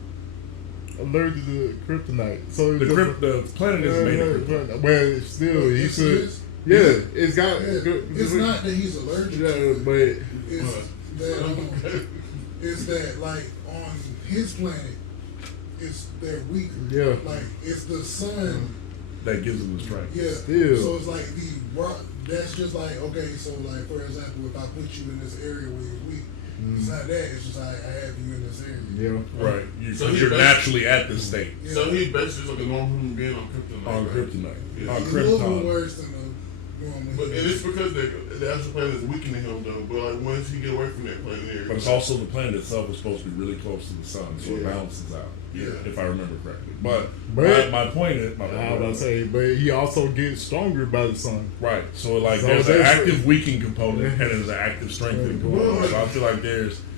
allergic to kryptonite. So The planet is made of kryptonite. Well, it's still he Yes, should. it is. Yeah, it's got. Yeah, it's not that he's allergic Yeah, to it. but It's that it's that like on his planet, it's they're weak. yeah, Like it's the sun. That gives them the strength. Yeah. Still. So it's like the rock. That's just like okay. So like for example, if I put you in this area where you're weak, it's not that. It's just I have you in this area. yeah. Right. So You're he- naturally at this state. Yeah. So he's basically like a normal human being on kryptonite. On right? kryptonite. Yeah. On It's a little bit Krypton. worse than a normal. But human. and it's because the actual planet is weakening him though. But like once he get away from that planet area, But it's also the planet itself is supposed to be really close to the sun, so it Yeah. balances out. Yeah. If I remember correctly. But But- my point is, I was about to say, but he also gets stronger by the sun. right. So like So there's an there's- active weakening component and there's an active strengthening component. So I feel like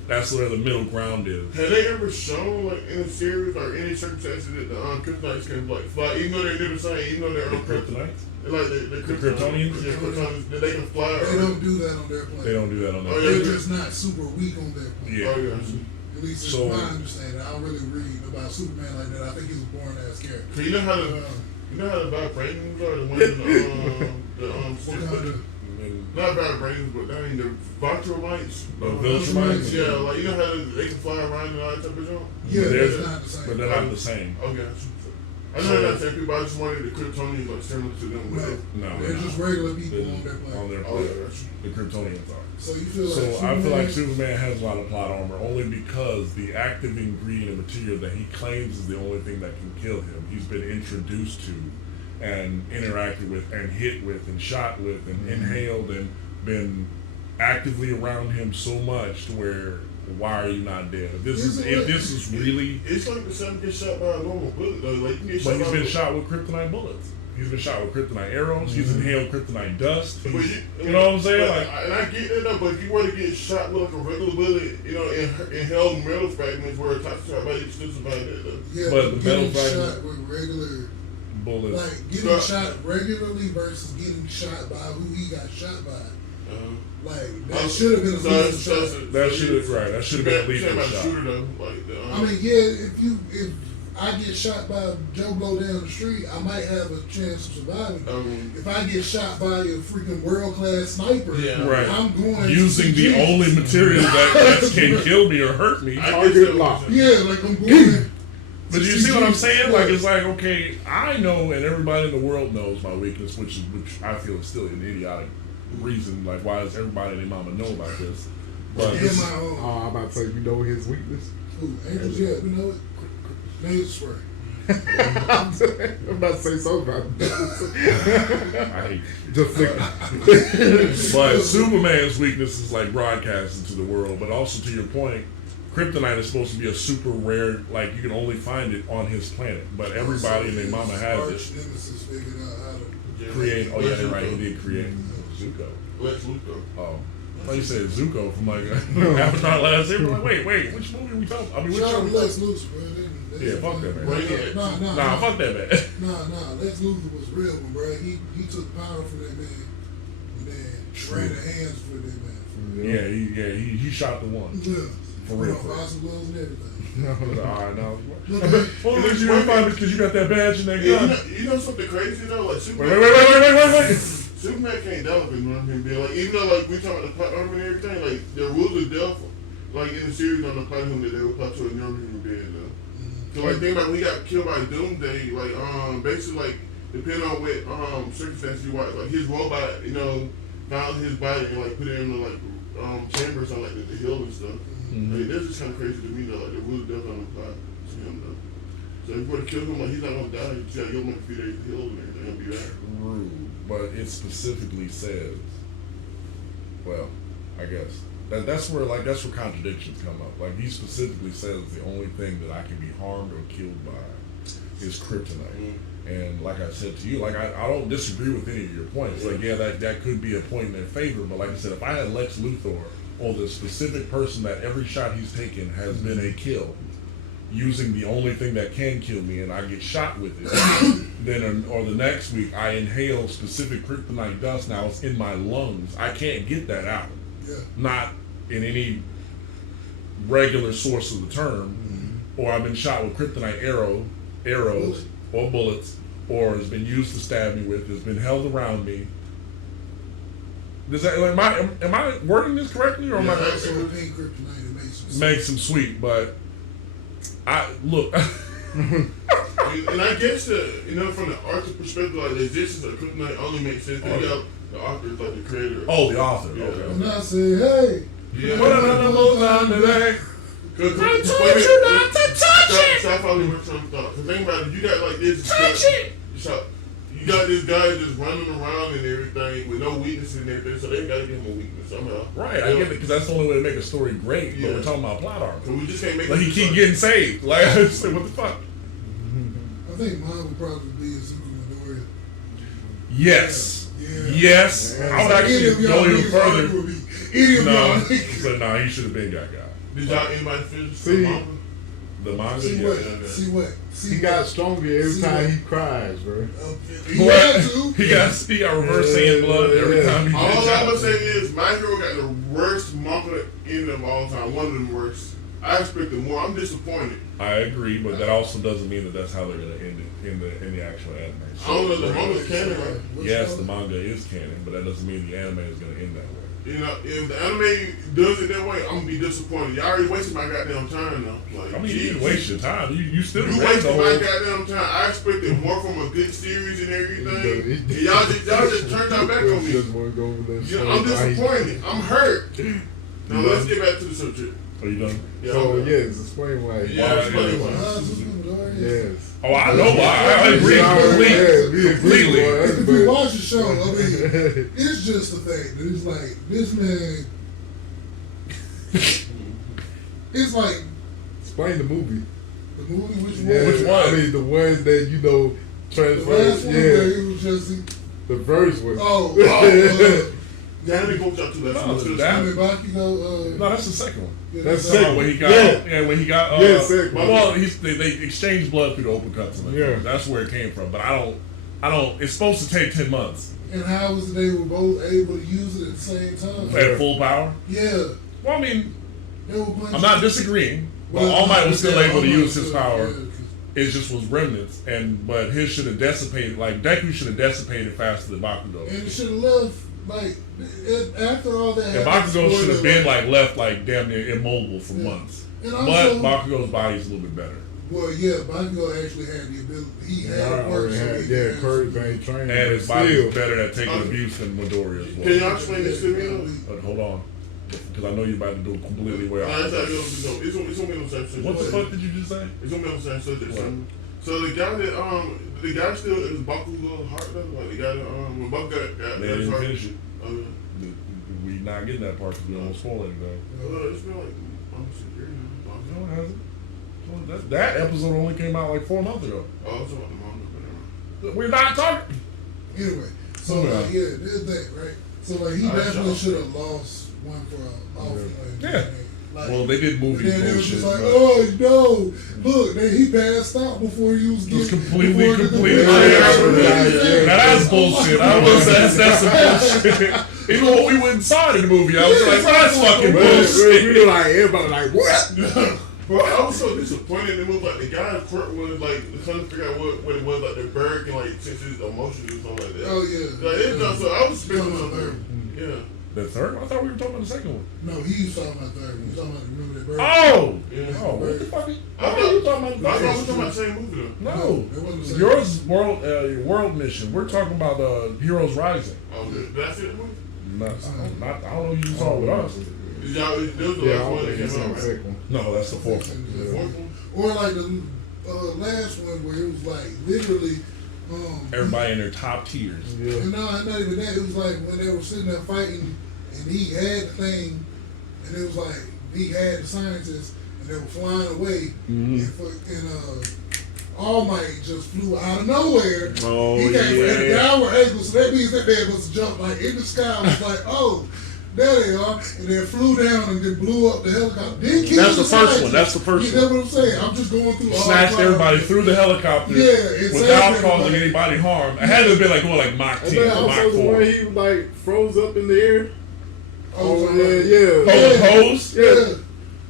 that's where the middle ground is. have they ever shown like in a series or any circumstances that the kryptonites can like fly, even though they're near the sun, even though they're The on kryptonite? kryptonite? Like the Kryptonians? Yeah, Kryptonians, that they can fly. They don't do that on their planet. They don't do that on Oh, that. yeah. They're just not super weak on their planet. Yeah. Oh yeah. At least So- in my understanding. I don't really read about Superman like that. I think he's a born ass character. So you know how the you know how the vibraniums are the ones in the What kind of And not vibraniums but I mean the Viltramites. The Viltramites? Yeah, like you know how they can fly around and all that type of junk. yeah, They're- that's not the same. but they're not the same. Okay. I know they're not saying people. I just wanted the Kryptonians like similar to them. With No, it. No, they're just regular people on their on planet. their Oh planet. yeah, that's The Kryptonians are. So you feel like So I Superman, feel like Superman has a lot of plot armor only because the active ingredient and material that he claims is the only thing that can kill him, he's been introduced to and interacted with and hit with and shot with and inhaled and been actively around him so much to where why are you not dead? If this is really It's like the son gets shot by a normal bullet though. Like you get shot but he's by been a- shot with kryptonite bullets. He's been shot with kryptonite arrows. He's inhaled kryptonite dust. But He's- you know what I'm saying? but Like, and I get that though, but if you were to get shot with like a regular bullet, you know, and held metal fragments where a toxic shot might still survive that though. yeah, but the getting metal fragment- shot with regular, bullets. like getting But- shot regularly versus getting shot by who he got shot by. Like that Oh, should have been a so lethal it's- shot. so it's- That so should you- have right. That should have been a you lethal about shot. shooter though, like the, I mean, yeah, if I get shot by Joe Blow down the street, I might have a chance of surviving. If I get shot by a freaking world class sniper, Yeah. Right. I'm going Using to the Jesus. only material that can kill me or hurt me. I Target guess that lock. was- Yeah, like I'm going. But you see what I'm saying? Like it's like okay, I know and everybody in the world knows my weakness, which I feel is still an idiotic reason. Like why does everybody and their mama know about this? But And this, my own. I'm about to say, you know his weakness. Ooh, Angels, yeah, we know it. Nasal spray. I'm about to say something about that. I hate Just flick. But Superman's weakness is like broadcasting to the world. But also to your point, kryptonite is supposed to be a super rare, like you can only find it on his planet. But everybody and their mama has Arch it. Nemesis figured out how to Create. Oh yeah, they're right. He did create Zuko. Lex Luthor. Oh. I thought you said Zuko from like Avatar last year. Like, wait, which movie are we talking? I mean, which Shout out one? to Lex Luthor, bro. Yeah, fuck that man. Right. Nah, fuck that man. Nah. Lex Luthor was real, one, bro. He took power from that man and then ran the hands for that man. He shot the one. Yeah. For real. Awesome gloves and everything. Alright, now. Well, you ain't because you got that badge and that gun. You know something crazy though? Like Superman. Wait. Superman can't develop in one him being like, even though like we talk about the plot armor and everything, like the rules of death, like in the series on the plot him that they would plot to a normal human being though. So like think about when he got killed by Doomsday, like basically like depending on what circumstances you watch, like his robot, found his body and like put it in the like chambers on like the hill and stuff. Like, that's just kind of crazy to me though. Like the rules of death on the plot to him though. So if you were to kill him, like he's not gonna die. You just gotta give him like a few days healed and everything. He'll be right. True, but it specifically says, well, I guess that's where contradictions come up. Like he specifically says the only thing that I can be harmed or killed by is kryptonite. And like I said to you, like I don't disagree with any of your points. Like that could be a point in their favor, but like I said, if I had Lex Luthor or the specific person that every shot he's taken has been a kill, using the only thing that can kill me, and I get shot with it, then or the next week I inhale specific kryptonite dust. Now it's in my lungs. I can't get that out. Yeah. Not in any regular source of the term, or I've been shot with kryptonite arrows or bullets, or has been used to stab me with, has been held around me. Does that am I wording this correctly, or am I Also, pink kryptonite it makes them sweet? But I look. And I guess from the author perspective, like the existence of kryptonite only makes sense. They got the author, like the creator. Oh, the author. Yeah. Okay. And I say, hey. Yeah. What another most time today? I told you not to touch it. Stop following my train of thought. The thing about it, you got like this. You got this guy just running around and everything with no weaknesses and everything, so they got to give him a weakness somehow. Right, I get it, because that's the only way to make a story great. But we're talking about plot armor. So we just can't make. Like he keep getting saved. Like I just say, what the fuck? I think mine would probably be a Superman. Yes. Yeah. Yes. I would actually go even further. No, So no, he should have been that guy. Did y'all anybody finish See, the manga? The manga. See Yeah. what? See what? He got stronger every time he cries, bro. He had to. He got reverse Saiyan blood every time he All gets I'm shot. gonna say is My Hero got the worst manga in of all time. One of the worst. I expected more. I'm disappointed. I agree, but that also doesn't mean that that's how they're gonna end it in the actual anime. I don't know if the manga's canon, right? Yes, the manga is canon, but that doesn't mean the anime is gonna end that way. If the anime does it that way, I'm gonna be disappointed. Y'all already wasted my goddamn time though. Like, I mean, you didn't waste your time. You still You read the wasted my whole. goddamn time. I expected more from a good series and everything. And y'all just turned y'all back on me. Just wanna go over there. You know, I'm disappointed. I'm hurt. Now let's get back to the subject. Are you done? Yeah, So I'm done. yes, explain why. Yeah, explain why. Yes. Oh, I know why. I agree completely. If you watch the show, I mean, it's just the thing that it's like this man. It's like Explain the movie. the movie, which one? Yeah, Which one? I mean, the ones that The transfer. last one where it was just The first one. Yeah, let me go up to that. No, So that- I mean, Bakugo. No, that's the second one. That's Oh, second. when he got, when he got, second one. well, they exchanged blood through the open cuts. And Yeah. That's where it came from. But I don't. It's supposed to take 10 months And how was it they were both able to use it at the same time? at full power. Yeah, Well, I mean, they were punching. I'm not disagreeing. But Well, All Might was still yeah, able to All Might use his still- power. yeah, 'cause- It just was remnants, but his should have decipated. Like Deku should have decipated faster than Bakugo. And it should have left like after all that. And happened, Bakugo should have spoiler, been like left like damn near immobile for months. And But also, Bakugo's body's a little bit better. well, yeah, Bakugo actually had the ability. He had I work. already So had, he could courage ain't trained. And his but body's still. better at taking abuse than Midori as Can well. y'all explain this to me? Hold on. Because I know you're about to do it completely way Nah, off. it's gonna be on the same subject. What the fuck did you just say? It's gonna be on the same subject. What? So the guy still is Baku's heart though. Like the guy that when Baku got They his didn't heart. finish it. Okay. We not getting that part because we don't want to spoil anything. It's been like almost a year now. No, it hasn't. Well, that episode only came out like 4 months ago. Oh, I was talking about the manga, but We're not talking. Anyway, so like, yeah, there's that, right? So like he definitely should have lost one for off. Yeah. Like, Well, they did movie and then it was bullshit. just like, but oh no, look, he passed out before he was it was getting completely. Yeah. Now that's bullshit. That's some bullshit. Even when we went inside in the movie, I was like, that's fucking bullshit. We were like, everybody like, what? Bro, I was so disappointed in the movie. Like the guy in court was like trying to figure out what it was, like the bird can like sense his emotions or something like that. Oh yeah. Like it's not, so I was spending on there. Yeah. The third? I thought we were talking about the second one. No, he was talking about third one. He was talking about remember that bird. Oh! Yeah. Oh, what the fuck? I I thought you were talking I about thought we the were talking about the same movie though. No. it wasn't the same. Yours world mission. We're talking about Heroes Rising. Oh, did I see the movie? I don't know if you saw it with us. Y'all, there was the Yeah, I last don't one that think it's came on out, the right? second one. No, that's the fourth one. The fourth one? Or like the last one where it was like literally. Everybody in their top tiers. Yeah. And no, not even that. It was like when they were sitting there fighting, and he had the thing, and it was like he had the scientists, and they were flying away, and All Might just flew out of nowhere. Oh, he came at a yeah. downward angle, so that means that man must jump like in the sky. Was like, oh. There they are, and then flew down and then blew up the helicopter. Didn't kill That's the first scientists. one. That's the first You know one. what I'm saying? I'm just going through all Snatched the everybody through the helicopter Yeah, it without saved causing everybody. anybody harm. It had to have been like going like Mach 10 And then or Mach also the 4. one he like froze up in the air. Oh, yeah. Pose? Yeah.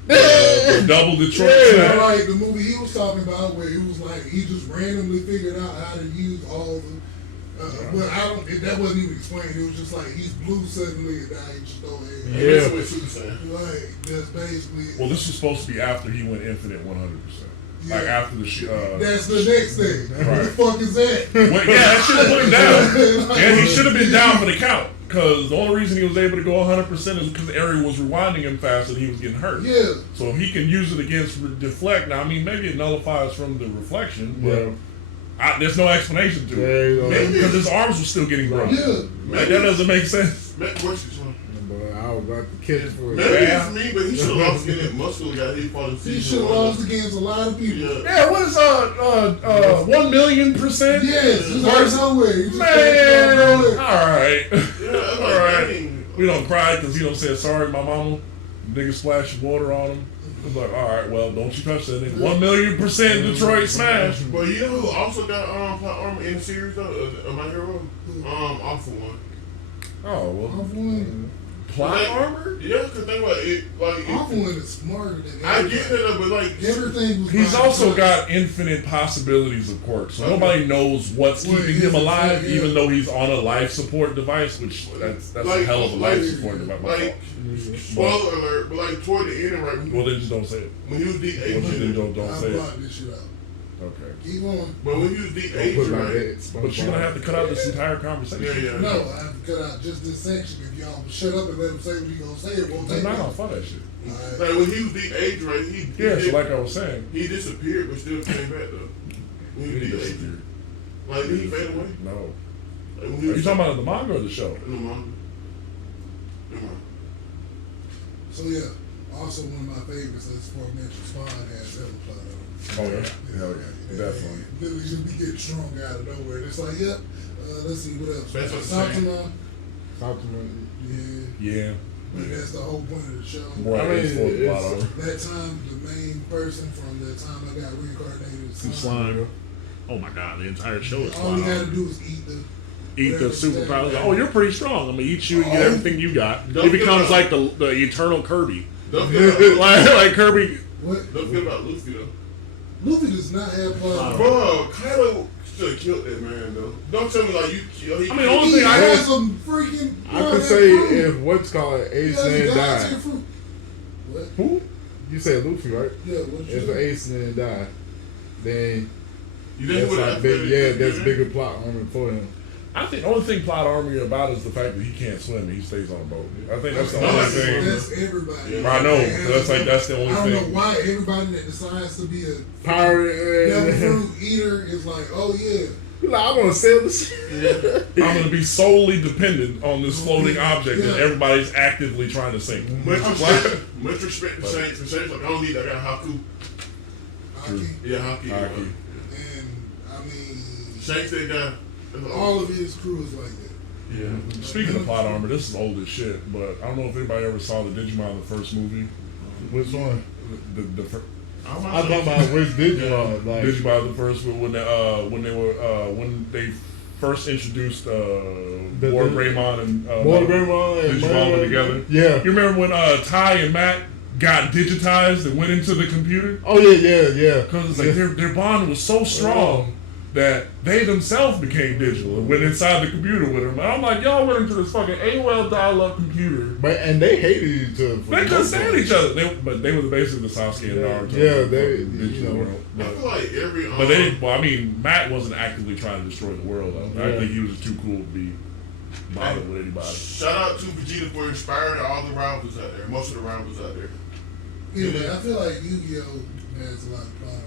The double Detroit Yeah. snap. Like the movie he was talking about, where it was like he just randomly figured out how to use all the. But that wasn't even explained. It was just like he's blue suddenly, and now he just throw it. Yeah. That's what Super Saiyan. Like that's basically. Well, this was supposed to be after he went infinite 100%. Yeah. Like after the That's the next thing. Right. What the fuck is that? well, yeah, that should have put him down. And he should have been down for the count. Because the only reason he was able to go 100% is because Ari was rewinding him fast and he was getting hurt. Yeah. So if he can use it against deflect, now I mean maybe it nullifies from the reflection, but there's no explanation to it. Yeah. Because his arms were still getting broken. Yeah. Like, that doesn't make sense. Matt Washington. But I was about to catch for it. Maybe it's me, but he should have lost against that muscle guy. He fought in He season should have 1. lost against a lot of people. Yeah. Yeah, what is 1,000,000%? Yes, just out of nowhere. He just Man, came out of nowhere. alright. Yeah, that's like, Alright. dang. We don't cry because he don't say sorry, my mama. Nigga splashed water on him. It's like, alright, well, don't you touch that nigga. 1,000,000% Detroit smash. But you know who also got plot armor in the series though? My hero? Awful One. Oh, well. Awful One. Plot armor? Yeah, because think about it. Like, Awful One is smarter than I everybody. get that, but like, Everything was He's by also choice. got infinite possibilities of quirks, so nobody knows what's Well, keeping him yeah, alive, yeah. even though he's on a life support device, which that's like, a hell of a like, life support device. My like, fault. spoiler alert, but like toward the end, right? Well, then just don't say it. When he was Well, then de-aging, don't I say it. blocked this shit out. Okay. Keep going. but when he was Don't put de-aging, it like right? that. But you're gonna have to cut out this entire conversation. Yeah. No, I have to cut out just this section. If y'all shut up and let him say what he gonna say, it won't take No, long. fuck that shit. Alright. Like when he was de-aging, right? He Yeah, did- so like I was saying, he disappeared, but still came back though. When he was de-aging, like did he fade away? no. Like, when Are he you was talking about the manga or the show? in the manga? So yeah, also one of my favorites is aforementioned Spawn has Ellen plot on it. Oh yeah, hell yeah, definitely. Literally just be getting stronger out of nowhere. It's like, yep. Let's see what else. That's what I'm saying. Saptima, Compliment. yeah. Yeah. But that's the whole point of the show. More I mean, age for the it's- plot armor. That time, the main person from that time I got reincarnated as Slime. Oh my god, the entire show is All you slime. gotta do is eat the Eat the superpowers. Oh, you're pretty strong. I'm gonna eat you and get Oh. everything you got. Don't He becomes forget like the eternal Kirby. Don't forget like Kirby. what? don't forget about Luffy though. Luffy does not have plot. Bro, Kylo should have killed that man though. Don't tell me like you killed. I mean, the only He thing I has have. some freaking. I could say if what's called Ace Man died. What? Who? You said Luffy, right? Yeah, what you If say? Ace Man died, then You didn't that's what like big. Yeah, that's bigger plot armor for him. I think the only thing plot armor about is the fact that he can't swim and he stays on a boat. I think that's the No, only that's- thing. That's everybody. I know, that's like that's the only I don't know thing. why everybody that decides to be a Pirate. devil fruit eater like, oh yeah. You like, I want to sell this shit. I'm going to be solely dependent on this floating object that everybody's actively trying to sink. Much respect to Saints. And Saints like, I don't need that. I got Haku. Hockey. Yeah, Hockey. Hockey. And I mean, Saints, they got all of his crew is like that. Yeah. Speaking of plot armor, this is old as shit, but I don't know if anybody ever saw the Digimon, the first movie. Which one? The I'm talking about which Digimon. Like, Digimon, the first one, when they first introduced War Greymon and Digimon were together. Yeah. You remember when Ty and Matt got digitized and went into the computer? Oh yeah. Because it's like their bond was so strong that they themselves became digital and went inside the computer with them. And I'm like, y'all went into this fucking AOL dial-up computer. And they hated each other. They couldn't stand each other. But they were basically the Sasuke and Naruto. Yeah, they, digital world. I feel like every. But they didn't. Well, I mean, Matt wasn't actively trying to destroy the world. I think he was just too cool to be bothered with anybody. Shout out to Vegeta for inspiring all the rivals out there. Most of the rivals out there. Yeah, but I feel like Yu-Gi-Oh has a lot of plot armor.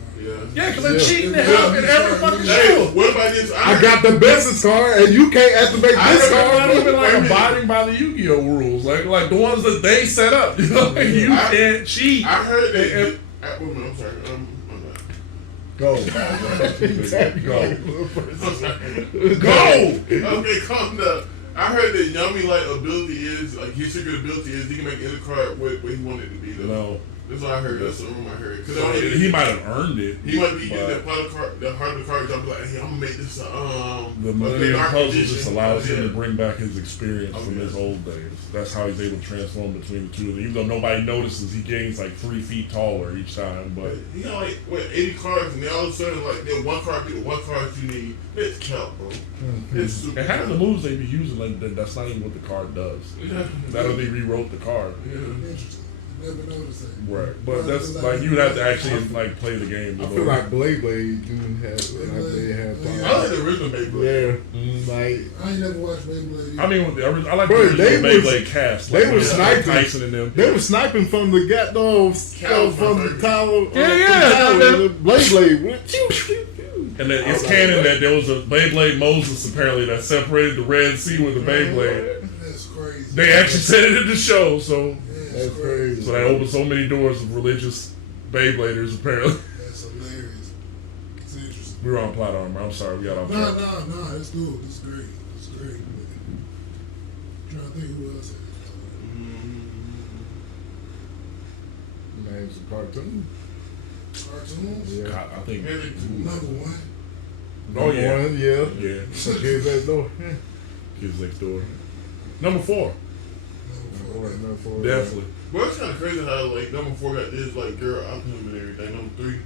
Yeah, because they're cheating the hell in every fucking Hey, show. what about this? I got the business card, and you can't activate this They're card. not even like abiding by the Yu-Gi-Oh rules, like the ones that they set up. You know, you can't cheat. I heard that. I'm sorry. Go. Go. Okay, calm down. I heard that Yami ability is his secret ability is he can make any card what he wanted it to be. Though. No. That's what I heard. That's the rumor I heard. So he might have earned it. He might be getting that part of the card, that heart of the card. I'm like, hey, I'm gonna make this. The Millennium Puzzle just allows him to bring back his experience from his old days. That's how he's able to transform between the two of them. Even though nobody notices, he gains like 3 feet taller each time. But he got 80 cards, and then all of a sudden that one card beat the one card you need. It's count, bro. It's super. and half the moves they be using, that's not even what the card does. That or they rewrote the card. Interesting. Never noticed that. Right, but that's you would have to actually play the game. I feel like Blade do have. They have. I like the original Beyblade. Yeah, I ain't never watched Beyblade. I mean, I like Bro, the they original was- Beyblade cast. they were sniping. Tyson and them. They were sniping from the from the tower. Yeah. Blade. And then it's canon that there was a Beyblade Moses apparently that separated the Red Sea with the Beyblade. That's crazy. They actually said it in the show, so That's crazy. that opened so many doors of religious Beybladers apparently. That's hilarious. It's interesting. We were on plot armor. I'm sorry, we got off No, track. it's cool. It's great. It's great. I'm trying to think who else had Names a cartoon. cartoons. Yeah. God, I think. Number one. Oh yeah, Yeah. yeah. So kids that door. Kids Next Door. Number 4, definitely. Well, it's kind of crazy how number 4 got this girl optimum and everything. Number 3,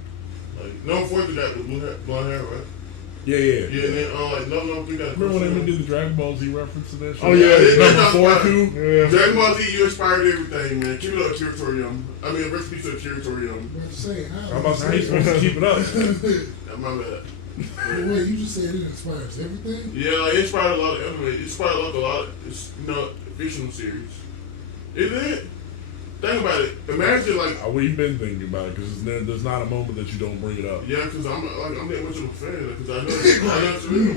number 4 got the blonde hair, right? Yeah. Yeah, and then number 3 got the. Remember when they did the Dragon Ball Z reference to that show? Oh, yeah. Number 4 too. Yeah. Dragon Ball Z, you inspired everything, man. Keep it up, Kiritorium. I mean, recipe to Kiritorium. What you saying? I'm about to say, how you supposed to keep it up? That's my bad. Wait, you just said it inspires everything? Yeah, it inspired a lot of anime. It inspired a lot of fictional series. It did. Think about it. Imagine We've been thinking about it because there's not a moment that you don't bring it up. yeah, because I'm that much of a fan because I know it's real.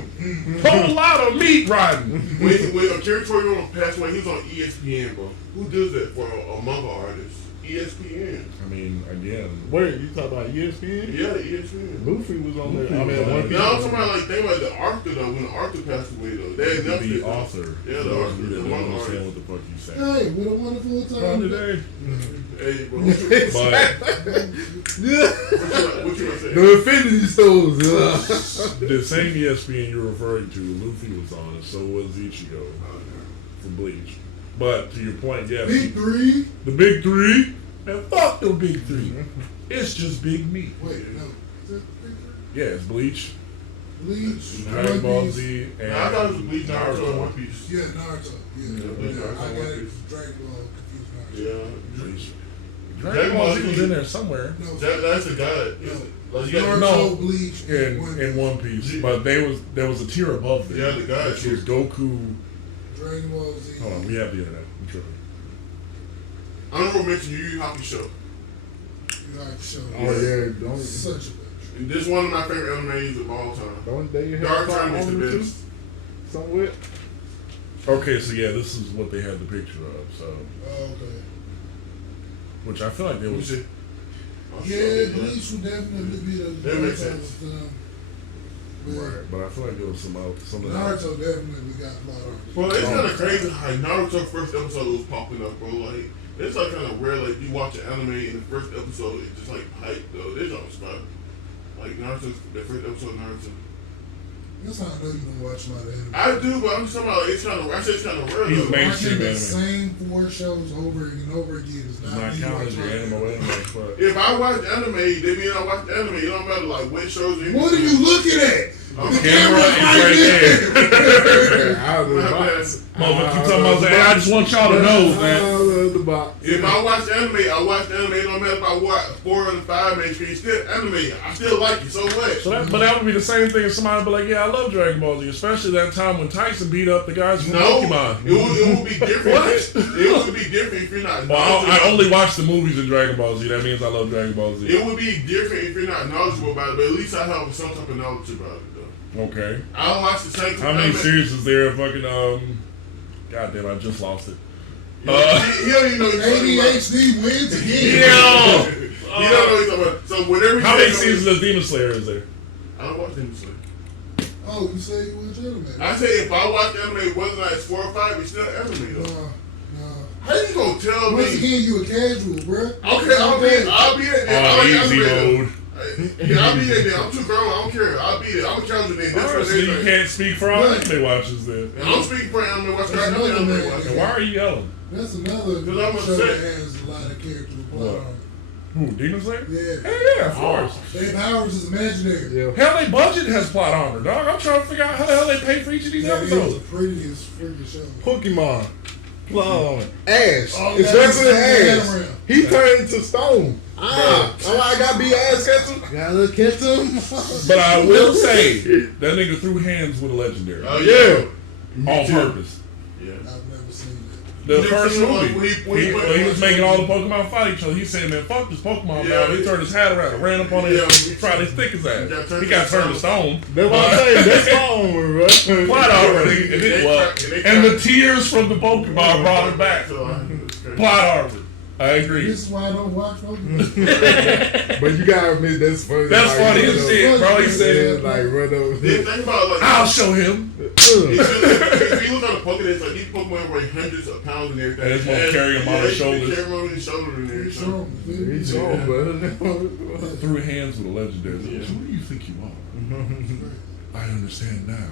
Whole lot of meat riding. When Akira Toriyama passed away, he was on ESPN, bro. Who does that for a manga artist? ESPN. I mean, again, Wait, you talking about ESPN? Yeah, ESPN. Luffy was on there. I Luffy mean, was One on Piece. No, I'm talking about think about the Arthur though. When Arthur passed away though, they announced the it. author. Yeah, the For those author. of you that The don't manga understand artist. what the fuck you saying. Hey, what a wonderful time. Today. Hey, bro. But What you gonna say? The Infinity Stones. the same ESPN you're referring to, Luffy was on, and so was Ichigo from Bleach. But to your point, yes, Big 3. the big 3, and fuck the big 3. It's just big meat. Wait, no. Is that the Big 3? Yeah, it's Bleach, Bleach. Dragon Ball One Piece. Z, and I thought it was Bleach, Naruto, and Naruto. One Piece. Yeah, Naruto. Yeah. Bleach, Naruto, I got One it. Piece. Dragon Ball confused Naruto. Yeah. Bleach. Dragon Ball Z was in there somewhere. No, That's a god. Like, you got Naruto, Bleach, In One Piece, but there was a tier above them. Yeah, the God which was Goku. Dragon Ball Z. Hold on, we have the internet. I'm tripping. I don't remember mention Yu Yu Hakusho. You like show. Oh yeah, don't. Such a good show. This is one of my favorite animes of all time. Don't they have Dark plot Time is the armor too? best. Somewhere. Okay, so yeah, this is what they had the picture of. So, Oh, okay. which I feel like they Let me was. see. Yeah, Bleach would definitely be the That makes type sense. of film. But Right, but I feel like there was something else. Naruto definitely got a lot of. Well, it's kind of crazy how Naruto first episode was popping up, bro. Like, it's like kind of rare. Like, you watch an anime and the first episode, it's just like hype, though. This don't spot. Like, Naruto, the first episode of Naruto. That's how I know you don't watch a lot of anime. I do, but I'm just talking about, it's kind of, I say it's kind of rare, He's though. mainstream Watching the anime. same 4 shows over and over again is It's not not me counting watching your anime, but If I watch anime, that means I watch anime. It don't matter, like, what shows or What are you looking at? I'm The camera camera's is right right there. there. Out of the box. Motherfucker, keep talking about that. I just want y'all to know, man. Out of the box. If I watch anime, I watch anime. It don't matter if I watch 4 or 5 mainstream. It's still anime. I still like it. So what? So that, but that would be the same thing if somebody be like, yeah, I love Dragon Ball Z, especially that time when Tyson beat up the guys from No, Pokemon. it would be different. What? It would be different if you're not. Well, I only watch the movies in Dragon Ball Z. That means I love Dragon Ball Z. It would be different if you're not knowledgeable about it, but at least I have some type of knowledge about it, though. Okay. I don't watch the same. How many series is there? Fucking God damn, I just lost it. He don't even know he's talking about. ADHD wins again. Yeah. He don't know what he's talking about. So whenever How many seasons of Demon Slayer is there? I don't watch Demon Slayer. Oh, you say you watch anime? I say if I watch anime, whether or not it's 4 or 5, it's still anime, though. No. How you gonna tell Once me? again, you a casual, bruh. Okay, I'll be there. I like Easy anime, mode. though. Yeah, I'll be there. I'm too grown. I don't care. I'll be there. I'm a casual then. That's Alright, what so they you think. can't speak for all anime watchers then. And I'm speaking for anime watchers. That's I know another anime man. watchers. And why are you yelling? That's another Because I'm show upset. that has a lot of character plot What? on Who, Demon Slayer? it. Hell yeah, of course. Yeah. Their powers is imaginary. Yeah. Hell, they budget has plot armor, dog. I'm trying to figure out how the hell they pay for each of these That is the episodes. prettiest freaking show. Pokemon. Plum. Ash. Oh, Especially that's- Ash. He turned into stone. I gotta be ass catcher. Gotta catch him. But I will say, that nigga threw hands with a legendary. Oh, Yeah. On purpose. Yeah. I've never seen that. The You never first seen movie, one when he when he was making all the Pokemon fight each other, he said, man, fuck this Pokemon Yeah. man. He turned his hat around and ran up on it Yeah. and tried to stick his ass. He got turned to stone. That's what I'm saying. That's stone, bro. Plot armor. And the tears from the Pokemon brought it back. Plot armor. I agree. This is why I don't watch Pokemon. But you gotta admit that's funny. That's like, funny run as up- shit, bro. He said, like run over. Then think about like I'll show him. if you look on the Pokédex, like these Pokemon weigh hundreds of pounds and everything. And it's gonna carry him on his shoulders. Carry him on his shoulders and He's everything. He's strong, bro. Threw hands with a legendary. Who do you think you are? I understand now.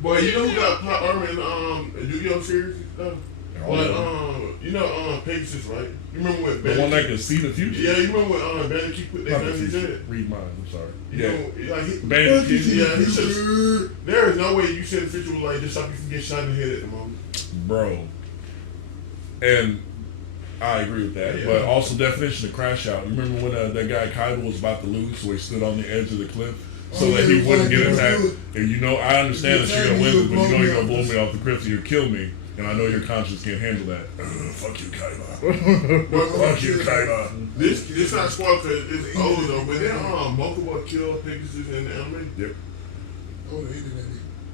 Boy, you know who got plot armor in the Yu-Gi-Oh series? Like, you know, Pegasus, right? You remember when The one that can see the future. Yeah, you remember when Bandit put that Not gun the in his future. head? Read minds. I'm sorry. You Yeah. know, like Bandit Kid. yeah, he should. There is no way you said the future was like this, stop you from getting shot in the head at the moment. Bro. And I agree with that. Yeah. But also definition of crash out. You remember when that guy Kaiba was about to lose, so he stood on the edge of the cliff so Oh, that yeah, he wouldn't like get he was attacked. good. And you know, I understand that you're gonna win, You'll but you know blow you're me gonna blow off. me off the cliff, so you'll kill me. And I know your conscience can't handle that. Fuck you, Kaiba. Fuck you, Kaiba. This not spoiled because it's old though, but then multiple kill Pegasus in the anime. Yep. Oh, the internet.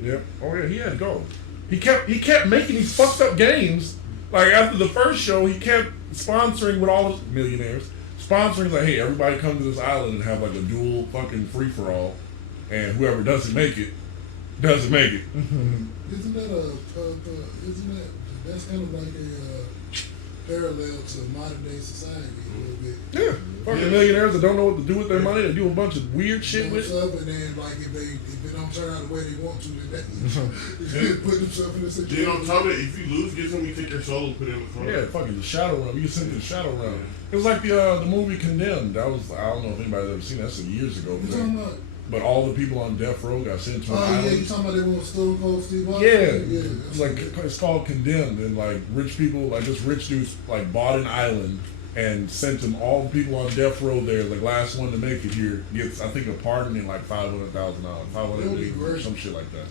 Yep. Oh yeah, he had to go. He kept making these fucked up games. Like after the first show, he kept sponsoring with all the millionaires. Sponsoring like, hey, everybody come to this island and have like a dual fucking free for all, and whoever doesn't make it, doesn't make it. Isn't that that's kind of like a parallel to modern day society a little bit. Yeah. Fucking millionaires that don't know what to do with their money. They do a bunch of weird shit with it. Up and then like if it don't turn out the way they want to, then they put themselves in a situation. Then on top of it, if you lose, get somebody to take your soul and put it in the front. Yeah, fucking the Shadow Realm. You can send it to the Shadow Realm. It was like the movie Condemned. That was, I don't know if anybody's ever seen that. That's years ago. You talking about? But all the people on death row got sent to an Oh island. yeah, you talking about they want Stone Cold Steve Austin? Yeah, yeah. it's like it's called Condemned, and like rich people, like this rich dude, like bought an island and sent them all the people on death row there. The last one to make it here gets, I think, a pardon in like $500,000, $500 million, some shit like that.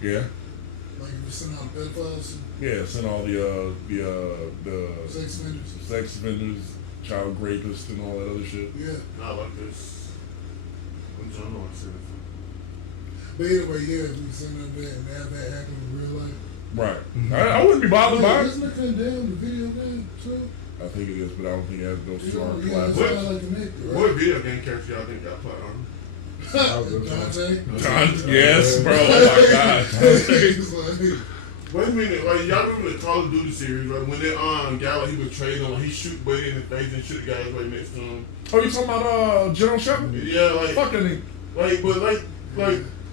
Yeah, Like if you send out pedophiles, yeah, sent all the sex offenders. sex offenders, child rapists, and all that other shit. Yeah. Not like this. I'm John. I said it. But anyway, yeah, if we send them that and have that happen in real life. Right. I wouldn't be bothered by it. Isn't it condemned the video game too? I think it is, but I don't think it has no smart Yeah, class. it's not like connected, right? What video game character y'all think y'all put on? Dante. Yes, bro. Oh my god. Wait a minute, like y'all remember the Call of Duty series, right? When that guy like he betrayed him, like he shoot Buddy in the face and shoot the guys right next to him. Oh, you talking about General Shepard? Yeah, like Fucking. like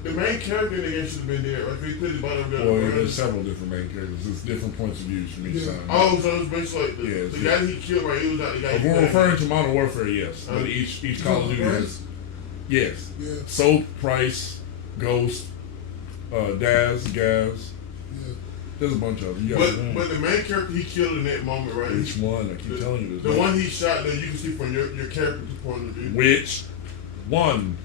the main character in the game should have been there. Like he put his body over there. Well, there's several different main characters. There's different points of view from each side. Oh, so it's basically like the Yeah, guy he killed, right? He was not the guy. If we're referring to Modern Warfare, yes. But each Call of Duty has. Yes. Yeah. Soap, Price, Ghost, Daz, Gaz. Yeah. There's a bunch of them. You got But the main character he killed in that moment, right? Which one? I keep telling you this. The one he shot that you can see from your character's point of view. Which one?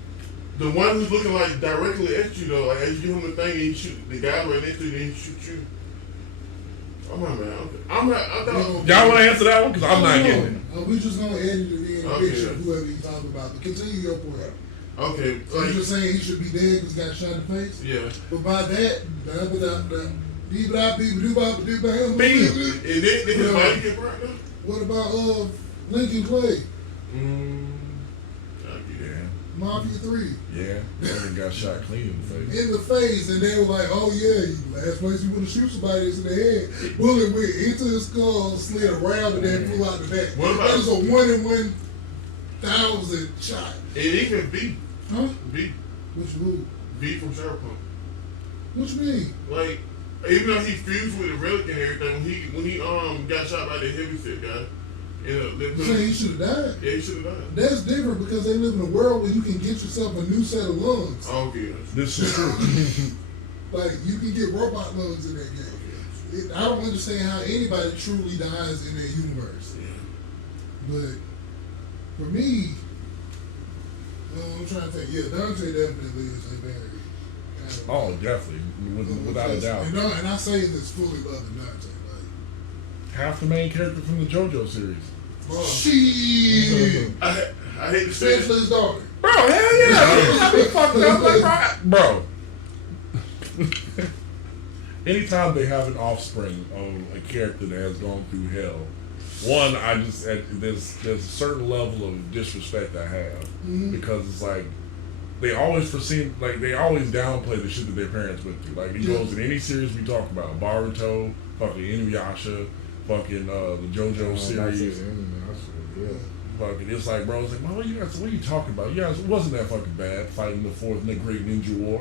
The one who's looking like directly at you though, like as you give him the thing and he shoot the guy right next to you, then he shoot you. I'm not man. I'm not. Y'all want to answer that one? Because I'm not getting it. We just gonna edit it in the Okay. picture of whoever you talking about. But continue your point. Okay. So you're just saying he should be dead because he got shot in the face? Yeah. But by that, Beam. And then his body get burnt up. what about Lincoln Clay, Yeah. Mafia 3? Yeah. That got shot clean in the face. In the face, and they were like, oh yeah, last place you want to shoot somebody is in the head. Bullet went into his skull, slid around, and then flew out the back. What about- That is a 1 in 1,000 shot. And even B. Huh? B. Which who? B from Cyberpunk. What you mean? Like, even though he fused with the relic and everything, when he got shot by the heavyset guy, You saying he should have died? Yeah, he should have died. That's different because they live in a world where you can get yourself a new set of lungs. Oh, okay. This is true. Like, you can get robot lungs in that game. I don't understand how anybody truly dies in that universe. But for me, I'm trying to think. Yeah, Dante definitely is a very kind of, Oh, definitely. Without a doubt. And I say this fully loving Dante. Like, Half the main character from the JoJo series. shit. I hate to say Especially this. his daughter. Bro, hell yeah. I be fucked up like that. Bro. Anytime they have an offspring of a character that has gone through hell, one, there's a certain level of disrespect I have because it's like they always downplay the shit that their parents went through. Like it goes in any series we talk about, Baruto, fucking Inuyasha, fucking the JoJo series. Fucking, it's like, bro, it's like, what are you talking about? You guys, it wasn't that fucking bad fighting the fourth Great Ninja War.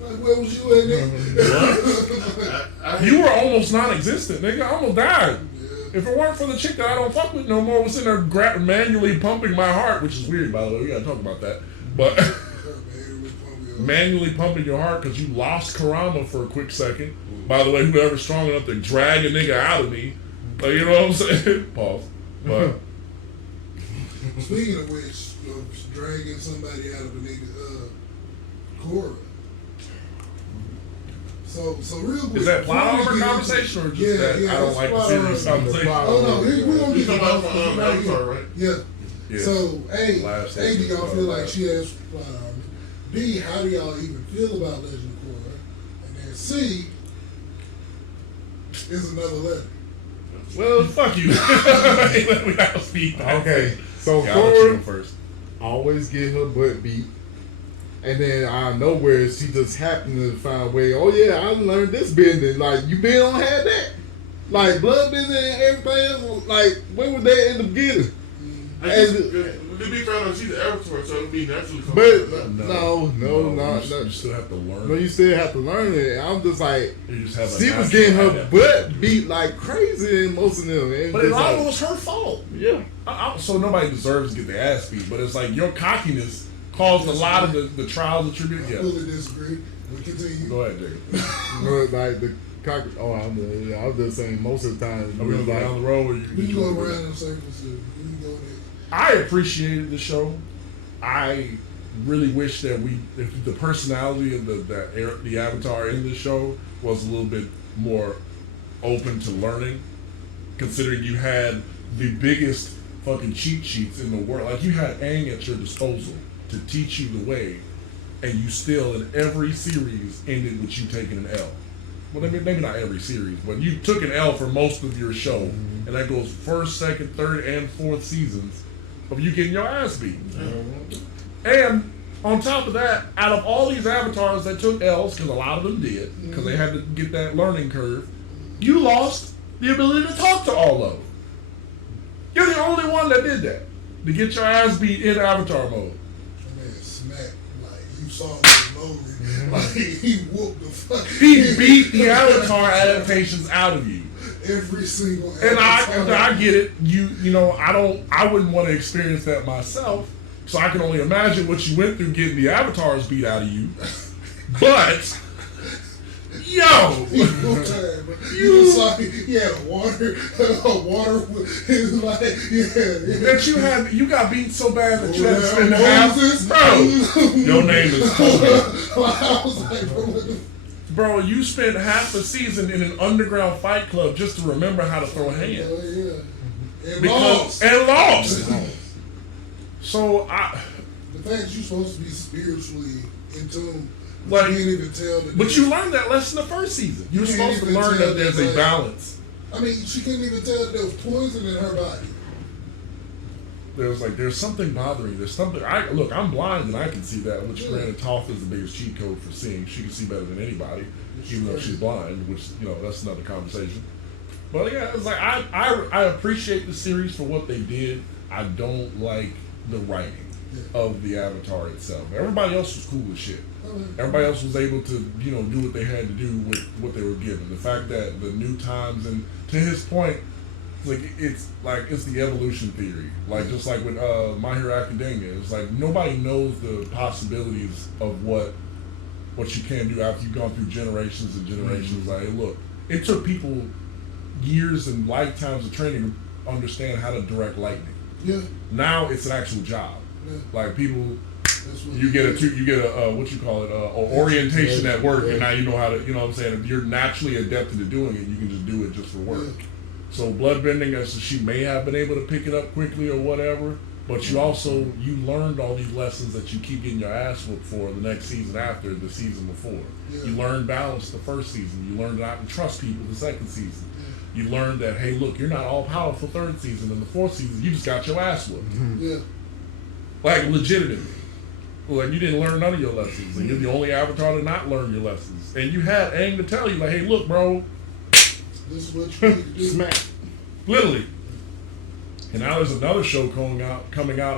Like, where was you at, nigga? You were almost non-existent, nigga. I almost died. If it weren't for the chick that I don't fuck with no more, was sitting there manually pumping my heart, which is weird, by the way. We gotta talk about that. But manually pumping your heart because you lost Karama for a quick second. By the way, whoever's strong enough to drag a nigga out of me, like, you know what I'm saying? Pause. But Speaking of which, dragging somebody out of a nigga, Cora. So real quick. is that plot armor conversation or just that I don't like the series conversation? Oh no, we're gonna You get talking to about Avatar, right? Yeah. Yes. So, A, Last do y'all episode, feel like right. she has plot armor? B, how do y'all even feel about Legend of Korra? And then C, is another letter. Well, fuck you. We gotta speak. Okay, so Yeah, I'll let you go Cora first. always get her butt beat, and then out of nowhere she just happened to find a way. Oh yeah, I learned this business. Like you been on had that, like blood business and everything else. Like when was that in the beginning? To be fair, she's an Avatar, so it'll be naturally. But no, You still have to learn. no, you still have to learn it. I'm just like, You just have a she was natural getting her adaptation. butt beat like crazy in most of them. And But a just lot of like, it was her fault. yeah. So nobody deserves to get their ass beat, but it's like your cockiness caused a lot of the trials and I tribulations. Yeah. fully disagree. We continue. Go ahead, Jacob. But like the cock. Oh, I'm just saying most of the time. Are we gonna go down the road? Or We can go around in circles. We can go there. I appreciated the show. I really wish that if the personality of the avatar in the show was a little bit more open to learning, considering you had the biggest fucking cheat sheets in the world. Like you had Aang at your disposal. to teach you the way, and you still in every series ended with you taking an L. Well, maybe not every series, but you took an L for most of your show, and that goes first, second, third, and fourth seasons of you getting your ass beat. And on top of that, out of all these avatars that took L's, because a lot of them did, because they had to get that learning curve, you lost the ability to talk to all of them. You're the only one that did that, to get your ass beat in avatar mode. That man smacked, like, you saw him Logan, like, he whooped the fuck. He beat the avatar adaptations out of you. Every single And avatar. I get it. You know, I wouldn't want to experience that myself. So I can only imagine what you went through getting the avatars beat out of you. But yo, He whooped her, bro. You saw he had a water with like, that you got beat so bad that you had to spend Moses, bro. Your name is Kobe. I was like, bro, what the Bro, you spent half a season in an underground fight club just to remember how to throw a hand. yeah. And Because, lost. and lost. So The fact that you're supposed to be spiritually in tune, Like, you can't even tell that. but you learned that lesson the first season. You were You can't supposed to even learn tell that there's that, a like- balance. I mean, she couldn't even tell that there was poison in her body. There's something bothering you. There's something. I'm blind and I can see that. Which granted, Toph is the biggest cheat code for seeing. She can see better than anybody, even though she's blind. Which that's another conversation. But yeah, it's like I appreciate the series for what they did. I don't like the writing of the Avatar itself. Everybody else was cool as shit. Everybody else was able to do what they had to do with what they were given. The fact that the new times, and to his point, it's the evolution theory. Like just like with My Hero Academia, it's like nobody knows the possibilities of what you can do after you've gone through generations and generations. Like, look, it took people years and lifetimes of training to understand how to direct lightning. Yeah. Now it's an actual job. Yeah. Like people, That's what you get a what you call it, orientation at work, and now you know how to, what I'm saying. If you're naturally adapted to doing it, you can just do it just for work. Yeah. So bloodbending, as she may have been able to pick it up quickly or whatever, but you learned all these lessons that you keep getting your ass whooped for the next season after the season before. Yeah. You learned balance the first season. You learned not to trust people the second season. You learned that, hey, look, you're not all powerful third season. In the fourth season, you just got your ass whooped. Yeah. Like, legitimately. Like, you didn't learn none of your lessons. And you're the only avatar to not learn your lessons. And you had Aang to tell you, like, hey, look, bro. This is what you need to do. Smack. Literally. And now there's another show coming out,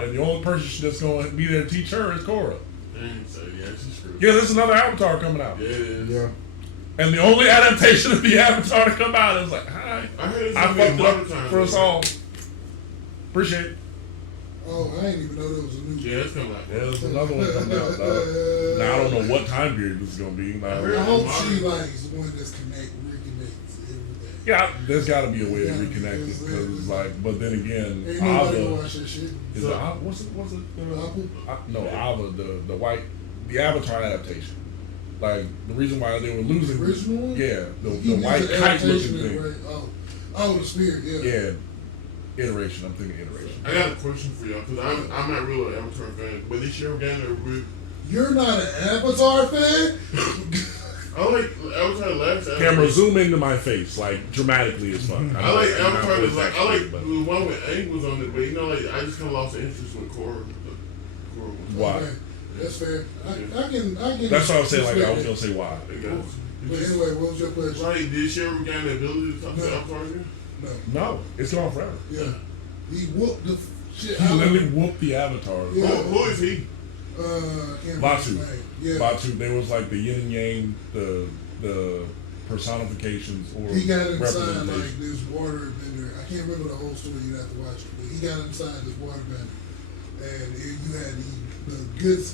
and the only person that's going to be there to teach her is Korra. So, yeah, she's screwed. Yeah, there's another Avatar coming out. Yeah, it is. Yeah. And the only adaptation of the Avatar to come out is like, hi. I heard it's I gonna be a fucked up Avatar for us all. Appreciate it. Oh, I didn't even know there was a new. Yeah, it's coming out. Yeah, there's another one coming out. Now, I don't know what time period this is going to be. I I hope she like is the one that's reconnects everything. Yeah, there's got to be a way to reconnect it because, like, but then again, Ain't nobody gonna Ava watch that shit. is it Ava? What's it? Apple? No, Ava, the white, the Avatar adaptation. Like the reason why they were losing, The original one? yeah, the He white needs an kite looking adaptation thing. in, right? Oh, the spirit. Yeah. Yeah, iteration. I'm thinking iteration. I got a question for y'all because I'm not really an Avatar fan, but this year again, You're not an Avatar fan? I like Avatar last. Camera, zoom into my face, like dramatically as fuck. I like I'm not Avatar. voice Like, I acting, like but- the one with Aang was on it, but I just kind of lost the interest with Korra. Why? Okay, that's fair. I can. That's what I was saying. Like I was respect gonna say why. that. But anyway, what was your question? Like, did Cheryl gain the ability to talk No. to Avatar again? No. No, it's gone forever. Yeah. He whooped the shit He out of literally him. whooped the Avatar. Yeah. Who is he? Can't remember Batu. his name. Yeah. Batu. They was like the yin and yang, the personifications or He got inside representation. like this water bender. I can't remember the whole story. You have to watch it. But he got inside this water bender, and you had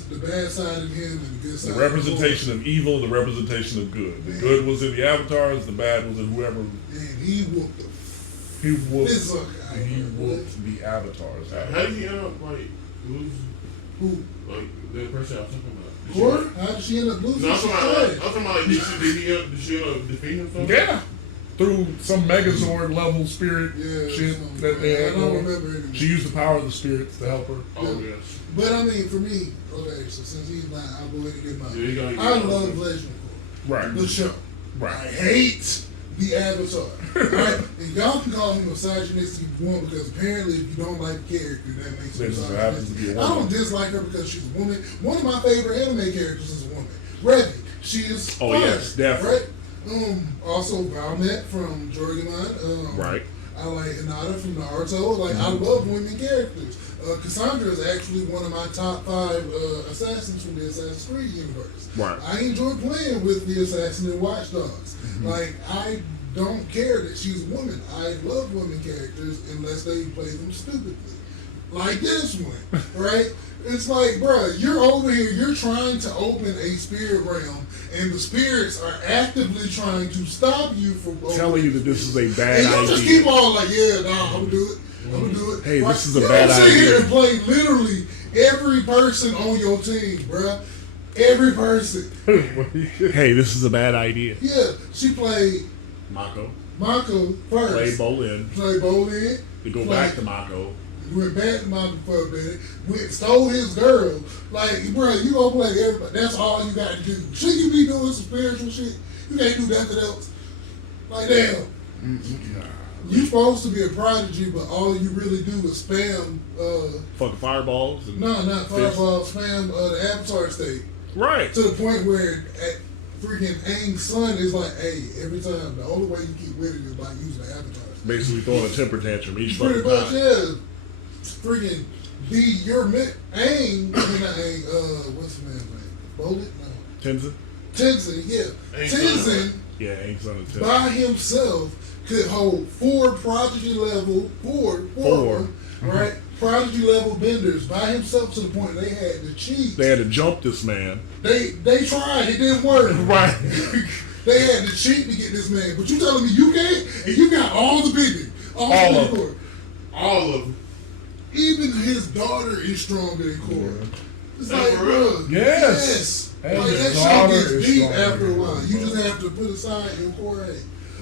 the bad side of him and the good side. The representation of evil, the representation of good. The good was in the avatars, the bad was in whoever. And he whooped the He whooped. fizz out of He her. whooped the avatars. How did he end up like lose? Who? Like the person I was talking about. Cora? How did she end up losing? No, I'm She talking about tried. like, did she end up defeating himself? Yeah. through some Megazord level spirit Yeah, shit something that like they that. had I don't going. remember anymore. She used the power of the spirits to help her. Oh yes. But I mean, for me, okay, so since he's not, I'll go ahead and get mine. Yeah, you gotta get I mine. love Legend of Korra. Right. The show. Right. I hate the Avatar. Right? And y'all can call him misogynistic if you want, because apparently if you don't like the character, that makes him This happens to be misogynistic. a I woman. don't dislike her because she's a woman. One of my favorite anime characters is a woman. Revy. She is Oh, fire, yes, definitely. Right? Also Valmet from Jorgemon. Right. I like Hinata from Naruto. Like, I love women characters. Cassandra is actually one of my top 5 assassins from the Assassin's Creed universe. Right. I enjoy playing with the assassin in Watch Dogs. Like, I don't care that she's a woman. I love women characters unless they play them stupidly. Like this one, right? It's like, bruh, you're over here, you're trying to open a spirit realm, and the spirits are actively trying to stop you from Telling you that this is a bad and you just idea. keep on like, yeah, nah, I'm gonna do it. I'm gonna do it. Hey, Like, this is a you bad don't sit here idea. and play literally every person on your team, bruh. Every person. Hey, this is a bad idea. Yeah, she played Mako. Mako first. Play Bolin. Played Bolin. To go Played- back to Mako. Went back to Mako for a minute. Went, stole his girl. Like, bro, you gonna play everybody. That's all you got to do. Should you be doing some spiritual shit? You can't do nothing else. Like, damn. You supposed to be a prodigy, but all you really do is spam. Fucking fireballs. And No, not Fireball. Spam the Avatar state Right. to the point where freaking Aang's son is like, hey, every time the only way you keep winning is by using the Avatar state. Basically throwing a temper tantrum each Pretty fucking much, time. yeah. Freaking be your Aang. I mean, not Aang. What's the man's name? Bullet? No. Tenzin? Tenzin, yeah. Aang Tenzin Yeah, ain't son of Tenzin. by himself could hold 4 prodigy level, four, right? Prodigy level benders by himself to the point they had to cheat. They had to jump this man. They tried, it didn't work. Right. They had to cheat to get this man. But you telling me you can't? And you got all the bending. All the of core. All of them. Even his daughter is stronger than Korra. It's like, For real? bro. Yes. Like, And that his shit daughter gets is deep stronger after a than while. Korra, You bro. just have to put aside your Korra.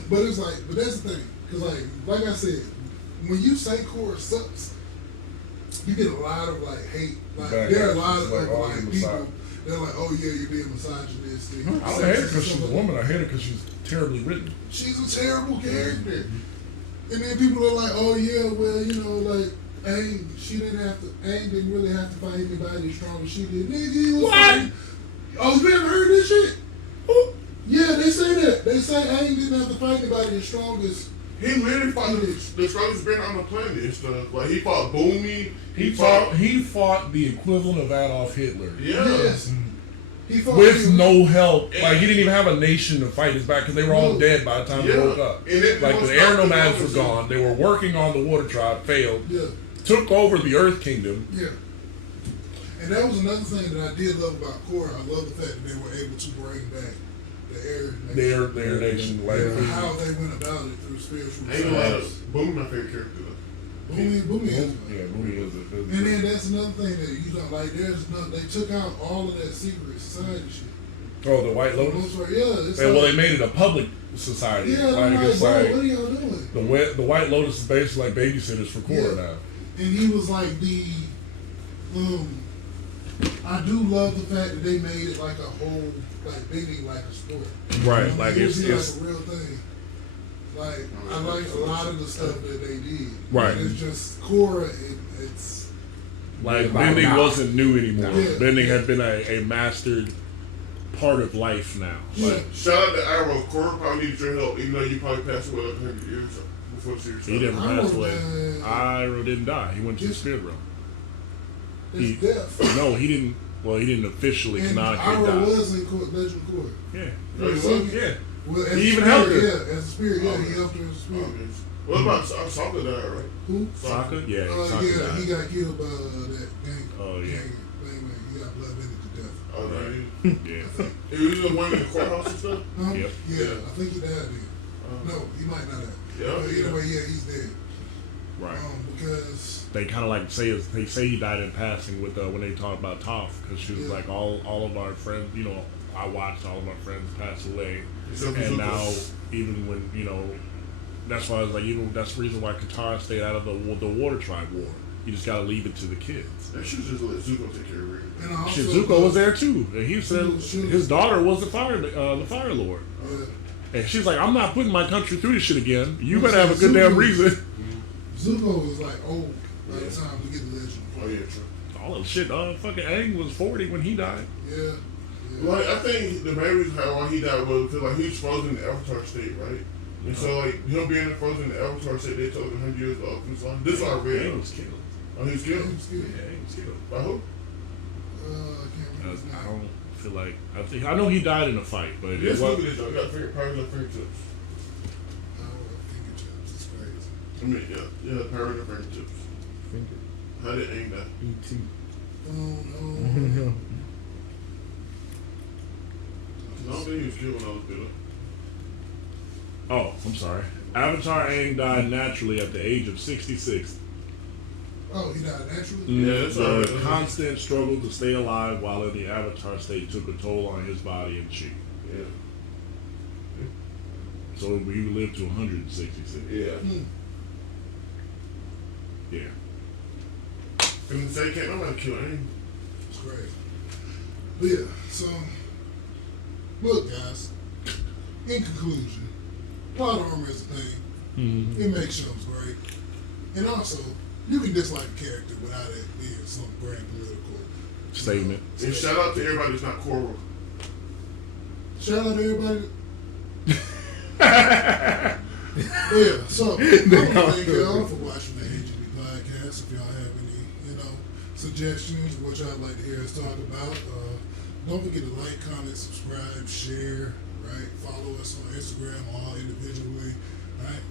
But it's like, but that's the thing. Because, like I said, when you say Korra sucks, you get a lot of, like, hate. Like, Back there are a up. lot It's of, like, oh, like, you're people, misogynist. they're like, oh, yeah, you're being misogynistic. I don't hate her because she's a woman. I hate her because she's terribly written. She's a terrible character. And then people are like, oh yeah, well, you know, like, Aang didn't really have to fight anybody as strong as she did. Nigga, he was What? fighting. Oh, you never heard this shit? Yeah, they say that. They say Aang didn't have to fight anybody as strong as He literally fought the strongest man on the planet and stuff. Like, he fought Boomy. He fought the equivalent of Adolf Hitler. Yeah. Yes. He fought With him. no help. Like, he didn't even have a nation to fight his back because they were all No. dead by the time they Yeah. woke up. And it Like, was the air not the nomads were opposite. gone. They were working on the water tribe, failed, Yeah, took over the Earth Kingdom. yeah. And that was another thing that I did love about Korra. I love the fact that they were able to bring back the air Their nation. Like, how they went about it through spiritual Ain't gonna lie, science. Boomy my favorite character though. Boomy is. yeah, Boomy is And then that's another thing that you know, like they took out all of that secret society shit. Oh, the White For the Lotus? most part, yeah, it's And, well, like, they made it a public society. yeah, like, I'm like, it's bro, like what are y'all doing? the White Lotus is basically like babysitters for Korra Yeah. now. And he was like I do love the fact that they made it like a whole, like bending like a sport. Right, You know, like it it's was like a real thing. Like I like a lot of the stuff that they did. Right. And it's just Korra. It's like Yeah, bending nah. wasn't new anymore. Yeah. Bending had been a mastered part of life now. yeah. Like, Shout out to Arrow. Korra probably needed your help, even though you probably passed away like 100 years before the series he started. didn't Iroh, pass away. man. Iroh didn't die. He went to the Yes. spirit realm. It's death. No, he didn't. Well, he didn't officially And canonically Iroh die. was in Legend of Korra. Yeah. No, he So, wasn't. Yeah. Well, as He a even spirit, helped her. Yeah, as a spirit, yeah, Okay. he helped her as a spirit. Okay. What about Sokka died, right? Who? Sokka? Yeah, Sokka Yeah, died. he got killed by that gang. Oh, yeah. gang thing, man. He got blood bended to death. Oh, Right. right. Yeah. He was the one in the courthouse and stuff? Huh? Yep. Yeah, I think he died then. Oh. No, he might not have. Yeah, But yeah. anyway, yeah, he's dead. Right. Because They kind of like say he died in passing with when they talk about Toph, because she was like all of our friends. You know, I watched all of our friends pass away, and now even when that's why I was like, that's the reason why Katara stayed out of the Water Tribe War. You just gotta leave it to the kids. They should just let Zuko take care of it. and I also Shizuko was there too, and he said Zuko- his daughter was the Fire Lord, Yeah. and she's like, I'm not putting my country through this shit again. You better have a good damn reason. Zuko was like old by the time we get the legend. Oh yeah, true. All that shit. Fucking Aang was 40 when he died. Yeah. Like I think the main reason why he died was because like he was frozen in the Avatar state, right? And so like him being frozen in the Avatar state, they took 100 years off his life. This is what I read. Aang was killed. Oh, he's killed. He was good. Yeah, Aang was killed. By who? I can't remember his name. I don't feel like I know he died in a fight, but Let's it look was, at this. I got Pirates of Fingertips. Fingertips. It's crazy. I mean, yeah, Pirates of Fingertips. Finger. How did Aang die? E.T. Oh no. I don't think he was killed when I was little. oh, I'm sorry. Avatar Aang died naturally at the age of 66. Oh, he died naturally? Yeah, that's all The right. constant struggle to stay alive while in the Avatar state took a toll on his body and chi. Yeah. So he lived to 166. Yeah. Yeah. And they can't nobody kill Aang. It's crazy. But yeah, so look guys, in conclusion, plot armor is a thing. It makes shows great. And also, you can dislike a character without it being some grand political Statement. And shout out to everybody that's not Korra. Shout out to everybody. Yeah, so I want to thank y'all for watching the AGB podcast. If y'all have any, suggestions of what y'all like to hear us talk about, don't forget to like, comment, subscribe, share, right? Follow us on Instagram, all individually, right?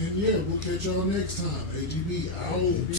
And yeah, we'll catch y'all next time. AGB out.